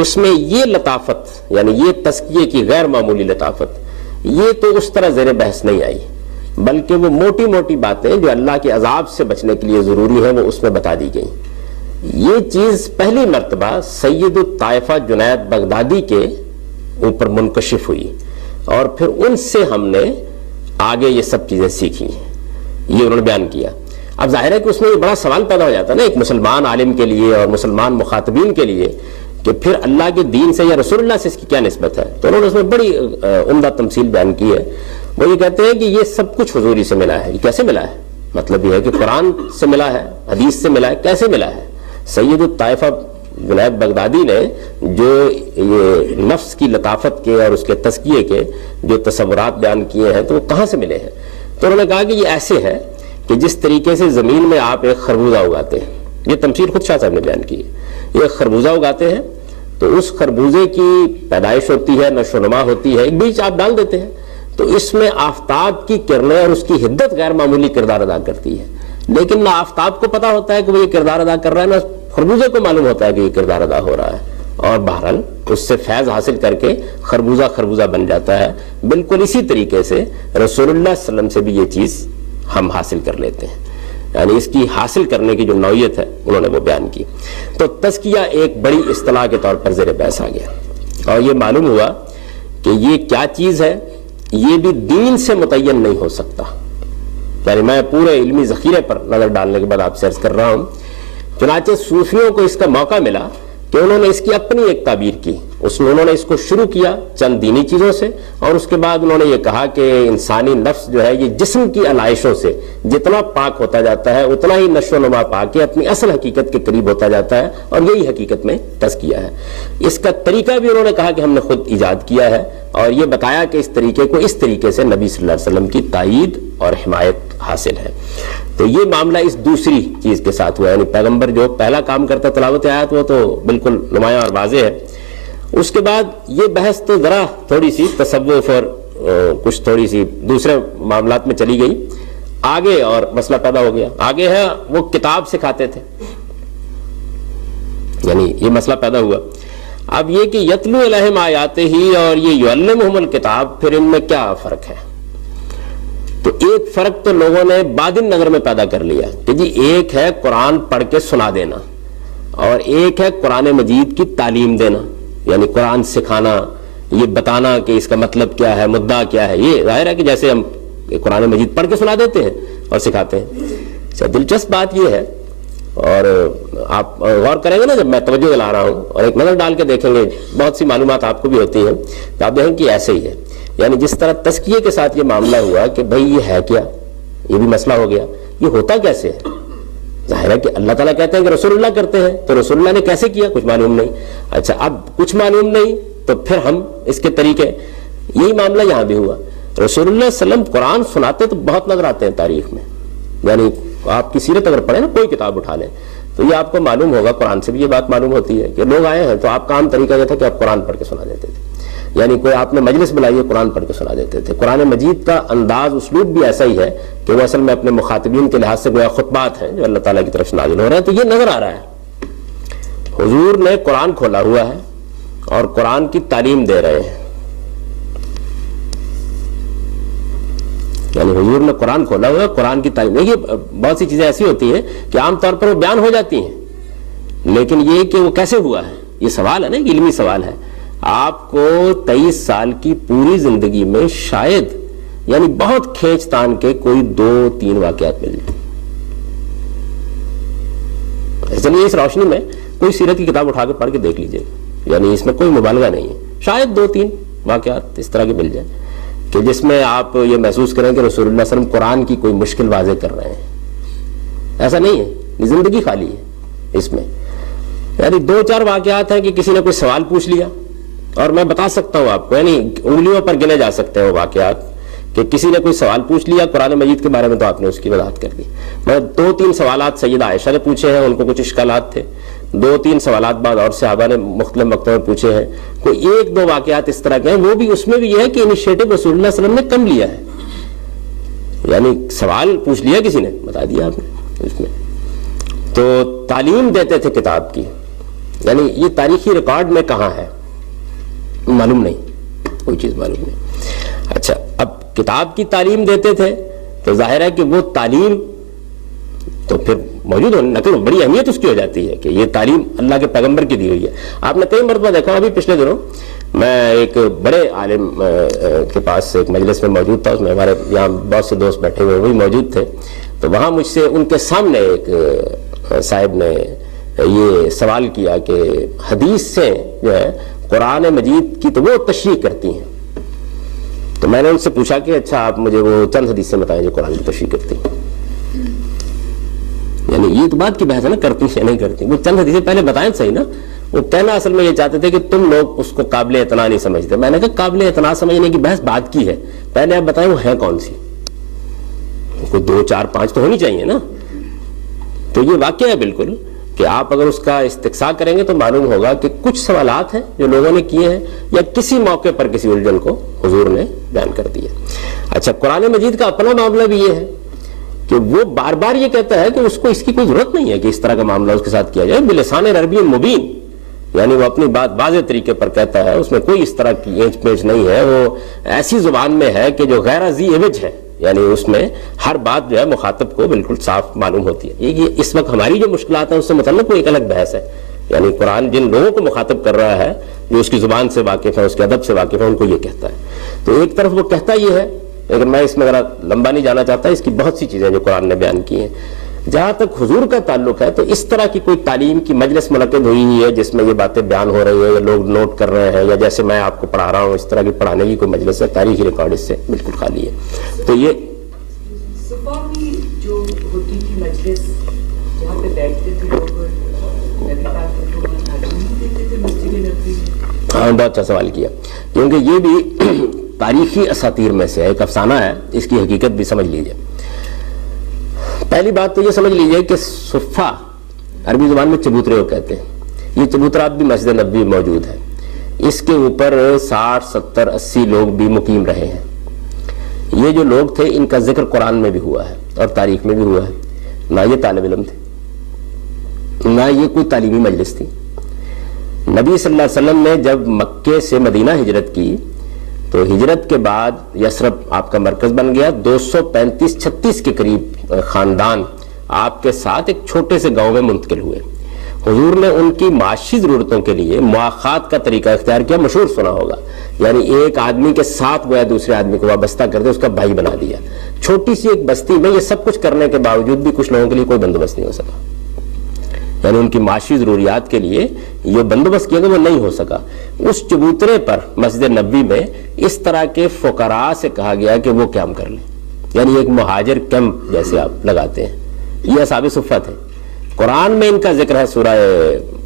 اس میں یہ لطافت، یعنی یہ تزکیے کی غیر معمولی لطافت، یہ تو اس طرح زیر بحث نہیں آئی، بلکہ وہ موٹی موٹی باتیں جو اللہ کے عذاب سے بچنے کے لیے ضروری ہیں وہ اس میں بتا دی گئیں. یہ چیز پہلی مرتبہ سید الطائفہ جنید بغدادی کے اوپر منکشف ہوئی، اور پھر ان سے ہم نے آگے یہ سب چیزیں سیکھی ہیں. یہ انہوں نے بیان کیا. اب ظاہر ہے کہ اس میں یہ بڑا سوال پیدا ہو جاتا ہے نا ایک مسلمان عالم کے لیے اور مسلمان مخاطبین کے لیے کہ پھر اللہ کے دین سے یا رسول اللہ سے اس کی کیا نسبت ہے. تو انہوں نے اس میں بڑی عمدہ تمثیل بیان کی ہے. وہ یہ کہتے ہیں کہ یہ سب کچھ حضور ہی سے ملا ہے. یہ کیسے ملا ہے؟ مطلب یہ ہے کہ قرآن سے ملا ہے، حدیث سے ملا ہے. کیسے ملا ہے؟ سید الطائفہ جنید بغدادی نے جو یہ نفس کی لطافت کے اور اس کے تزکیے کے جو تصورات بیان کیے ہیں تو وہ کہاں سے ملے ہیں؟ تو انہوں نے کہا کہ یہ ایسے ہے کہ جس طریقے سے زمین میں آپ ایک خربوزہ اگاتے ہیں، یہ تمثیل خود شاہ صاحب نے بیان کی ہے. یہ خربوزہ اگاتے ہیں تو اس خربوزے کی پیدائش ہوتی ہے، نشو و نما ہوتی ہے، ایک بیج آپ ڈال دیتے ہیں تو اس میں آفتاب کی کرنیں اور اس کی حدت غیر معمولی کردار ادا کرتی ہے. لیکن نہ آفتاب کو پتا ہوتا ہے کہ وہ یہ کردار ادا کر رہا ہے، نہ خربوزے کو معلوم ہوتا ہے کہ یہ کردار ادا ہو رہا ہے، اور بہرحال اس سے فیض حاصل کر کے خربوزہ بن جاتا ہے. بالکل اسی طریقے سے رسول اللہ صلی اللہ علیہ وسلم سے بھی یہ چیز ہم حاصل کر لیتے ہیں. یعنی اس کی حاصل کرنے کی جو نوعیت ہے انہوں نے وہ بیان کی. تو تزکیہ ایک بڑی اصطلاح کے طور پر زیر بحث آ گیا، اور یہ معلوم ہوا کہ یہ کیا چیز ہے یہ بھی دین سے متعین نہیں ہو سکتا. یعنی میں پورے علمی ذخیرے پر نظر ڈالنے کے بعد آپ سے عرض کر رہا ہوں. چنانچہ صوفیوں کو اس کا موقع ملا کہ انہوں نے اس کی اپنی ایک تعبیر کی. اس میں انہوں نے اس کو شروع کیا چند دینی چیزوں سے، اور اس کے بعد انہوں نے یہ کہا کہ انسانی نفس جو ہے یہ جسم کی علائشوں سے جتنا پاک ہوتا جاتا ہے اتنا ہی نشو و نما پا کے اپنی اصل حقیقت کے قریب ہوتا جاتا ہے، اور یہی حقیقت میں تزکیہ ہے. اس کا طریقہ بھی انہوں نے کہا کہ ہم نے خود ایجاد کیا ہے، اور یہ بتایا کہ اس طریقے کو اس طریقے سے نبی صلی اللہ علیہ وسلم کی تائید اور حمایت حاصل ہے. تو یہ معاملہ اس دوسری چیز کے ساتھ ہوا، یعنی پیغمبر جو پہلا کام کرتا تلاوت آیات وہ تو بالکل نمایاں اور واضح ہے. اس کے بعد یہ بحث تو ذرا تھوڑی سی تصوف اور کچھ تھوڑی سی دوسرے معاملات میں چلی گئی آگے، اور مسئلہ پیدا ہو گیا. آگے ہے وہ کتاب سکھاتے تھے. یعنی یہ مسئلہ پیدا ہوا. اب یہ کہ یتلو علیہم آیاتہ ہی اور یہ یعلمہم الکتاب، پھر ان میں کیا فرق ہے؟ تو ایک فرق تو لوگوں نے بادن نظر میں پیدا کر لیا کہ جی ایک ہے قرآن پڑھ کے سنا دینا اور ایک ہے قرآن مجید کی تعلیم دینا، یعنی قرآن سکھانا، یہ بتانا کہ اس کا مطلب کیا ہے، مدعا کیا ہے. یہ ظاہر ہے کہ جیسے ہم قرآن مجید پڑھ کے سنا دیتے ہیں اور سکھاتے ہیں. دلچسپ بات یہ ہے، اور آپ غور کریں گے نا جب میں توجہ دلا رہا ہوں اور ایک نظر ڈال کے دیکھیں گے، بہت سی معلومات آپ کو بھی ہوتی ہیں تو آپ دیکھیں کہ ایسے ہی ہے. یعنی جس طرح تزکیے کے ساتھ یہ معاملہ ہوا کہ بھئی یہ ہے کیا، یہ بھی مسئلہ ہو گیا، یہ ہوتا کیسے ہے؟ ظاہر ہے کہ اللہ تعالیٰ کہتے ہیں کہ رسول اللہ کرتے ہیں، تو رسول اللہ نے کیسے کیا کچھ معلوم نہیں. اچھا اب کچھ معلوم نہیں تو پھر ہم اس کے طریقے، یہی معاملہ یہاں بھی ہوا. رسول اللہ صلی اللہ علیہ وسلم قرآن سناتے تو بہت نظر آتے ہیں تاریخ میں. یعنی آپ کی سیرت اگر پڑھیں نا، کوئی کتاب اٹھا لیں تو یہ آپ کو معلوم ہوگا، قرآن سے بھی یہ بات معلوم ہوتی ہے کہ لوگ آئے ہیں تو آپ کا عام طریقہ یہ تھا کہ آپ قرآن پڑھ کے سنا دیتے تھے. یعنی کوئی آپ نے مجلس بلائی ہے، قرآن پڑھ کے سنا دیتے تھے. قرآن مجید کا انداز اسلوب بھی ایسا ہی ہے کہ وہ اصل میں اپنے مخاطبین کے لحاظ سے گویا خطبات ہیں جو اللہ تعالیٰ کی طرف سے نازل ہو رہے ہیں. تو یہ نظر آ رہا ہے حضور نے قرآن کھولا ہوا ہے اور قرآن کی تعلیم دے رہے ہیں. یعنی حضور نے قرآن کھولا ہوا ہے، قرآن کی تعلیم. دیکھیے بہت سی چیزیں ایسی ہوتی ہیں کہ عام طور پر وہ بیان ہو جاتی ہیں، لیکن یہ کہ وہ کیسے ہوا ہے یہ سوال ہے نا، ایک علمی سوال ہے. آپ کو 23 سال کی پوری زندگی میں شاید یعنی بہت کھینچ تان کے کوئی 2-3 واقعات مل جائیں. چلیے اس روشنی میں کوئی سیرت کی کتاب اٹھا کے پڑھ کے دیکھ لیجئے، یعنی اس میں کوئی مبالغہ نہیں ہے. شاید 2-3 واقعات اس طرح کے مل جائیں کہ جس میں آپ یہ محسوس کریں کہ رسول اللہ صلی اللہ علیہ وسلم قرآن کی کوئی مشکل واضح کر رہے ہیں. ایسا نہیں ہے، زندگی خالی ہے اس میں. یعنی 2-4 واقعات ہیں کہ کسی نے کوئی سوال پوچھ لیا، اور میں بتا سکتا ہوں آپ کو، یعنی انگلیوں پر گنے جا سکتے ہیں وہ واقعات کہ کسی نے کوئی سوال پوچھ لیا قرآن مجید کے بارے میں تو آپ نے اس کی وضاحت کر دی. میں 2-3 سوالات سیدہ عائشہ نے پوچھے ہیں، ان کو کچھ اشکالات تھے. 2-3 سوالات بعد اور صحابہ نے مختلف وقتوں میں پوچھے ہیں. کوئی 1-2 واقعات اس طرح کے ہیں، وہ بھی اس میں بھی یہ ہے کہ انیشیٹو رسول اللہ صلی اللہ علیہ وسلم نے کم لیا ہے. یعنی سوال پوچھ لیا کسی نے، بتا دیا آپ نے اس میں. تو تعلیم دیتے تھے کتاب کی، یعنی یہ تاریخی ریکارڈ میں کہاں ہے معلوم نہیں، کوئی چیز معلوم نہیں. اچھا اب کتاب کی تعلیم دیتے تھے تو ظاہر ہے کہ وہ تعلیم تو پھر موجود ہونے نقل بڑی اہمیت اس کی ہو جاتی ہے کہ یہ تعلیم اللہ کے پیغمبر کی دی ہوئی ہے. آپ نے کئی مرتبہ دیکھا، ابھی پچھلے دنوں میں ایک بڑے عالم کے پاس ایک مجلس میں موجود تھا، اس میں ہمارے یہاں بہت سے دوست بیٹھے ہوئے وہی موجود تھے. تو وہاں مجھ سے ان کے سامنے ایک صاحب نے یہ سوال کیا کہ حدیث سے جو ہے قرآن مجید کی تو وہ تشریح کرتی ہیں. تو میں نے ان سے پوچھا کہ اچھا آپ مجھے وہ چند حدیثیں بتائیں جو قرآن کی تشریح کرتی ہیں. یعنی یہ تو بات کی بحث ہے نا، کرتی یا نہیں کرتی. وہ چند حدیثیں پہلے بتائیں صحیح نا. وہ کہنا اصل میں یہ چاہتے تھے کہ تم لوگ اس کو قابل اعتنا نہیں سمجھتے. میں نے کہا قابل اعتنا سمجھنے کی بحث بات کی ہے، پہلے آپ بتائیں وہ ہے کون سی. کوئی 2 4 5 تو ہونی چاہیے نا. تو یہ واقعہ ہے بالکل کہ آپ اگر اس کا استقصاء کریں گے تو معلوم ہوگا کہ کچھ سوالات ہیں جو لوگوں نے کیے ہیں یا کسی موقع پر کسی الجھن کو حضور نے بیان کر دیا. اچھا قرآن مجید کا اپنا معاملہ بھی یہ ہے کہ وہ بار بار یہ کہتا ہے کہ اس کو اس کی کوئی ضرورت نہیں ہے کہ اس طرح کا معاملہ اس کے ساتھ کیا جائے. بلسان عربی مبین، یعنی وہ اپنی بات واضح طریقے پر کہتا ہے، اس میں کوئی اس طرح کی اینچ پیچ نہیں ہے. وہ ایسی زبان میں ہے کہ جو غیر ذی عوج ہے، یعنی اس میں ہر بات جو ہے مخاطب کو بالکل صاف معلوم ہوتی ہے. یہ اس وقت ہماری جو مشکلات ہیں اس سے متعلق کوئی ایک الگ بحث ہے. یعنی قرآن جن لوگوں کو مخاطب کر رہا ہے، جو اس کی زبان سے واقف ہے، اس کے ادب سے واقف ہے، ان کو یہ کہتا ہے. تو ایک طرف وہ کہتا یہ ہے، لیکن میں اس میں ذرا لمبا نہیں جانا چاہتا. اس کی بہت سی چیزیں جو قرآن نے بیان کی ہیں. جہاں تک حضور کا تعلق ہے تو اس طرح کی کوئی تعلیم کی مجلس منعقد ہوئی ہے جس میں یہ باتیں بیان ہو رہی ہیں یا لوگ نوٹ کر رہے ہیں، یا جیسے میں آپ کو پڑھا رہا ہوں اس طرح کی پڑھانے کی کوئی مجلس ہے، تاریخی ریکارڈ اس سے بالکل خالی ہے. تو یہ صبح بھی جو ہوتی تھی مجلس جہاں پہ بیٹھتے تھے لوگ، نبی پاک کو تعلیم دیتے تھے مسجد نبوی میں. ہاں بہت اچھا سوال کیا، کیونکہ یہ بھی تاریخی اساطیر میں سے ایک افسانہ ہے. اس کی حقیقت بھی سمجھ لیجئے. پہلی بات تو یہ سمجھ لیجئے کہ صفہ عربی زبان میں چبوترے کو کہتے ہیں. یہ چبوترات بھی مسجد نبوی موجود ہے. اس کے اوپر 60 70 80 لوگ بھی مقیم رہے ہیں. یہ جو لوگ تھے ان کا ذکر قرآن میں بھی ہوا ہے اور تاریخ میں بھی ہوا ہے. نہ یہ طالب علم تھے، نہ یہ کوئی تعلیمی مجلس تھی. نبی صلی اللہ علیہ وسلم نے جب مکے سے مدینہ ہجرت کی تو ہجرت کے بعد یثرب آپ کا مرکز بن گیا. 235-36 کے قریب خاندان آپ کے ساتھ ایک چھوٹے سے گاؤں میں منتقل ہوئے. حضور نے ان کی معاشی ضرورتوں کے لیے مواخات کا طریقہ اختیار کیا, مشہور سنا ہوگا, یعنی ایک آدمی کے ساتھ گویا دوسرے آدمی کو وابستہ کر دے, اس کا بھائی بنا دیا. چھوٹی سی ایک بستی میں یہ سب کچھ کرنے کے باوجود بھی کچھ لوگوں کے لیے کوئی بندوبست نہیں ہو سکا, یعنی ان کی معاشی ضروریات کے لیے یہ بندوبست کیا گیا وہ نہیں ہو سکا. اس چبوترے پر مسجد نبوی میں اس طرح کے فقراء سے کہا گیا کہ وہ قیام کر لیں, یعنی ایک مہاجر کیمپ جیسے آپ لگاتے ہیں. یہ اصحاب صفہ تھے. قرآن میں ان کا ذکر ہے سورہ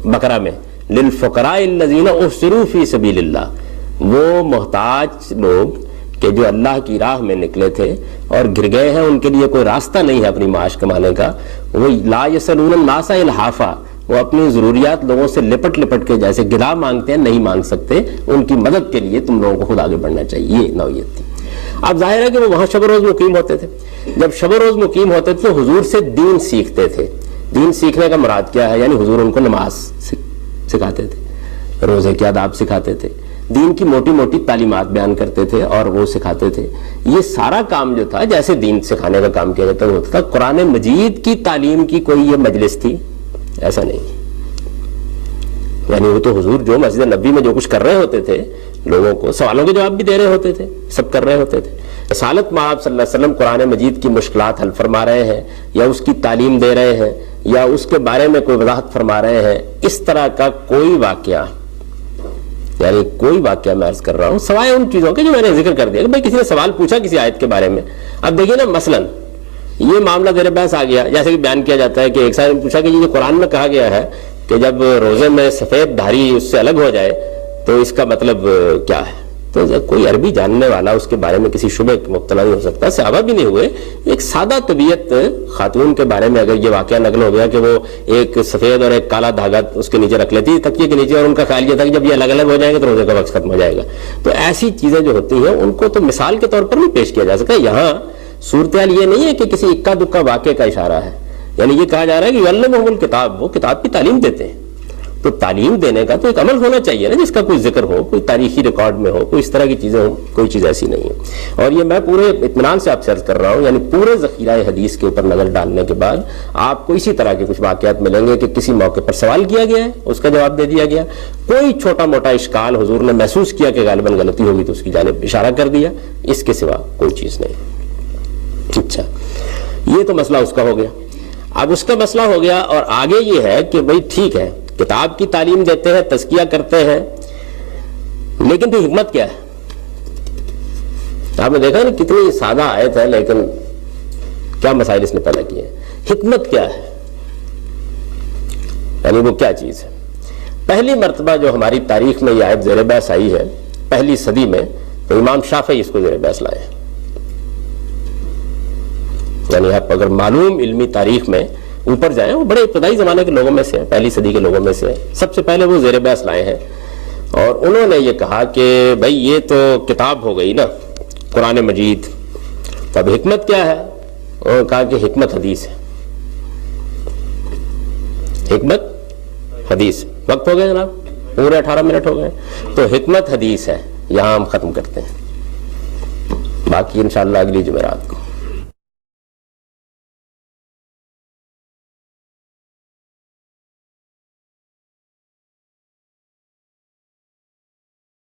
بقرہ میں, للفقراء الذین احصروا فی سبیل اللہ, وہ محتاج لوگ کہ جو اللہ کی راہ میں نکلے تھے اور گر گئے ہیں, ان کے لیے کوئی راستہ نہیں ہے اپنی معاش کمانے کا. وہ لا یسألون الناس الحافا, وہ اپنی ضروریات لوگوں سے لپٹ لپٹ کے جیسے گلا مانگتے ہیں نہیں مانگ سکتے, ان کی مدد کے لیے تم لوگوں کو خود آگے بڑھنا چاہیے. یہ نوعیت تھی. اب ظاہر ہے کہ وہ وہاں شب و روز مقیم ہوتے تھے. جب شب و روز مقیم ہوتے تھے تو حضور سے دین سیکھتے تھے. دین سیکھنے کا مراد کیا ہے, یعنی حضور ان کو نماز سکھاتے تھے, روزے کے آداب سکھاتے تھے, دین کی موٹی موٹی تعلیمات بیان کرتے تھے اور وہ سکھاتے تھے. یہ سارا کام جو تھا جیسے دین سکھانے کا کام کیا جاتا ہوتا تھا. قرآن مجید کی تعلیم کی کوئی یہ مجلس تھی ایسا نہیں, یعنی وہ تو حضور جو مسجد نبوی میں جو کچھ کر رہے ہوتے تھے, لوگوں کو سوالوں کے جواب بھی دے رہے ہوتے تھے, سب کر رہے ہوتے تھے. رسالت میں آپ صلی اللہ علیہ وسلم قرآن مجید کی مشکلات حل فرما رہے ہیں یا اس کی تعلیم دے رہے ہیں یا اس کے بارے میں کوئی وضاحت فرما رہے ہیں, اس طرح کا کوئی واقعہ, یعنی کوئی واقعہ میں عرض کر رہا ہوں سوائے ان چیزوں کے جو میں نے ذکر کر دیا کہ بھائی کسی نے سوال پوچھا کسی آیت کے بارے میں. اب دیکھیے نا, مثلا یہ معاملہ زیر بحث آ گیا, جیسے کہ بیان کیا جاتا ہے کہ ایک صاحب نے پوچھا کہ یہ جو قرآن میں کہا گیا ہے کہ جب روزے میں سفید دھاری اس سے الگ ہو جائے تو اس کا مطلب کیا ہے. تو کوئی عربی جاننے والا اس کے بارے میں کسی شبہ مبتلا نہیں ہو سکتا, صحابہ بھی نہیں ہوئے. ایک سادہ طبیعت خاتون کے بارے میں اگر یہ واقعہ نقل ہو گیا کہ وہ ایک سفید اور ایک کالا دھاگا اس کے نیچے رکھ لیتی تکیے کے نیچے, اور ان کا خیال یہ تھا کہ جب یہ الگ الگ ہو جائیں گے تو روزے کا وقت ختم ہو جائے گا. تو ایسی چیزیں جو ہوتی ہیں ان کو تو مثال کے طور پر بھی پیش کیا جا سکتا ہے. یہاں صورتحال یہ نہیں ہے کہ کسی اکا دکا واقعے کا اشارہ ہے, یعنی یہ کہا جا رہا ہے کہ یعلمہم الکتاب, وہ کتاب کی تعلیم دیتے ہیں. تو تعلیم دینے کا تو ایک عمل ہونا چاہیے نا, جس کا کوئی ذکر ہو, کوئی تاریخی ریکارڈ میں ہو, کوئی اس طرح کی چیزیں ہوں. کوئی چیز ایسی نہیں ہے. اور یہ میں پورے اطمینان سے آپ سے عرض کر رہا ہوں, یعنی پورے ذخیرہ حدیث کے اوپر نظر ڈالنے کے بعد آپ کو اسی طرح کے کچھ واقعات ملیں گے کہ کسی موقع پر سوال کیا گیا ہے, اس کا جواب دے دیا گیا, کوئی چھوٹا موٹا اشکال حضور نے محسوس کیا کہ غالباً غلطی ہوگی تو اس کی جانب اشارہ کر دیا, اس کے سوا کوئی چیز نہیں. اچھا, یہ تو مسئلہ اس کا ہو گیا. اب اس کا مسئلہ ہو گیا اور آگے یہ ہے کہ بھئی ٹھیک ہے کتاب کی تعلیم دیتے ہیں, تزکیہ کرتے ہیں, لیکن پھر حکمت کیا ہے؟ آپ نے دیکھا نا کتنی سادہ آیت ہے لیکن کیا مسائل اس نے پیدا کیے ہیں. حکمت کیا ہے, یعنی وہ کیا چیز ہے؟ پہلی مرتبہ جو ہماری تاریخ میں یہ آیت زیر بحث آئی ہے پہلی صدی میں, تو امام شافعی اس کو زیر بحث لائے. یعنی آپ اگر معلوم علمی تاریخ میں اوپر جائیں, وہ بڑے ابتدائی زمانے کے لوگوں میں سے ہیں, پہلی صدی کے لوگوں میں سے ہیں, سب سے پہلے وہ زیر بحث لائے ہیں. اور انہوں نے یہ کہا کہ بھئی یہ تو کتاب ہو گئی نا قرآن مجید, تو اب حکمت کیا ہے؟ انہوں نے کہا کہ حکمت حدیث ہے. حکمت حدیث. وقت ہو گیا جناب, پورے 18 منٹ ہو گئے. تو حکمت حدیث ہے, یہاں ہم ختم کرتے ہیں, باقی انشاءاللہ اگلی جمعرات کو.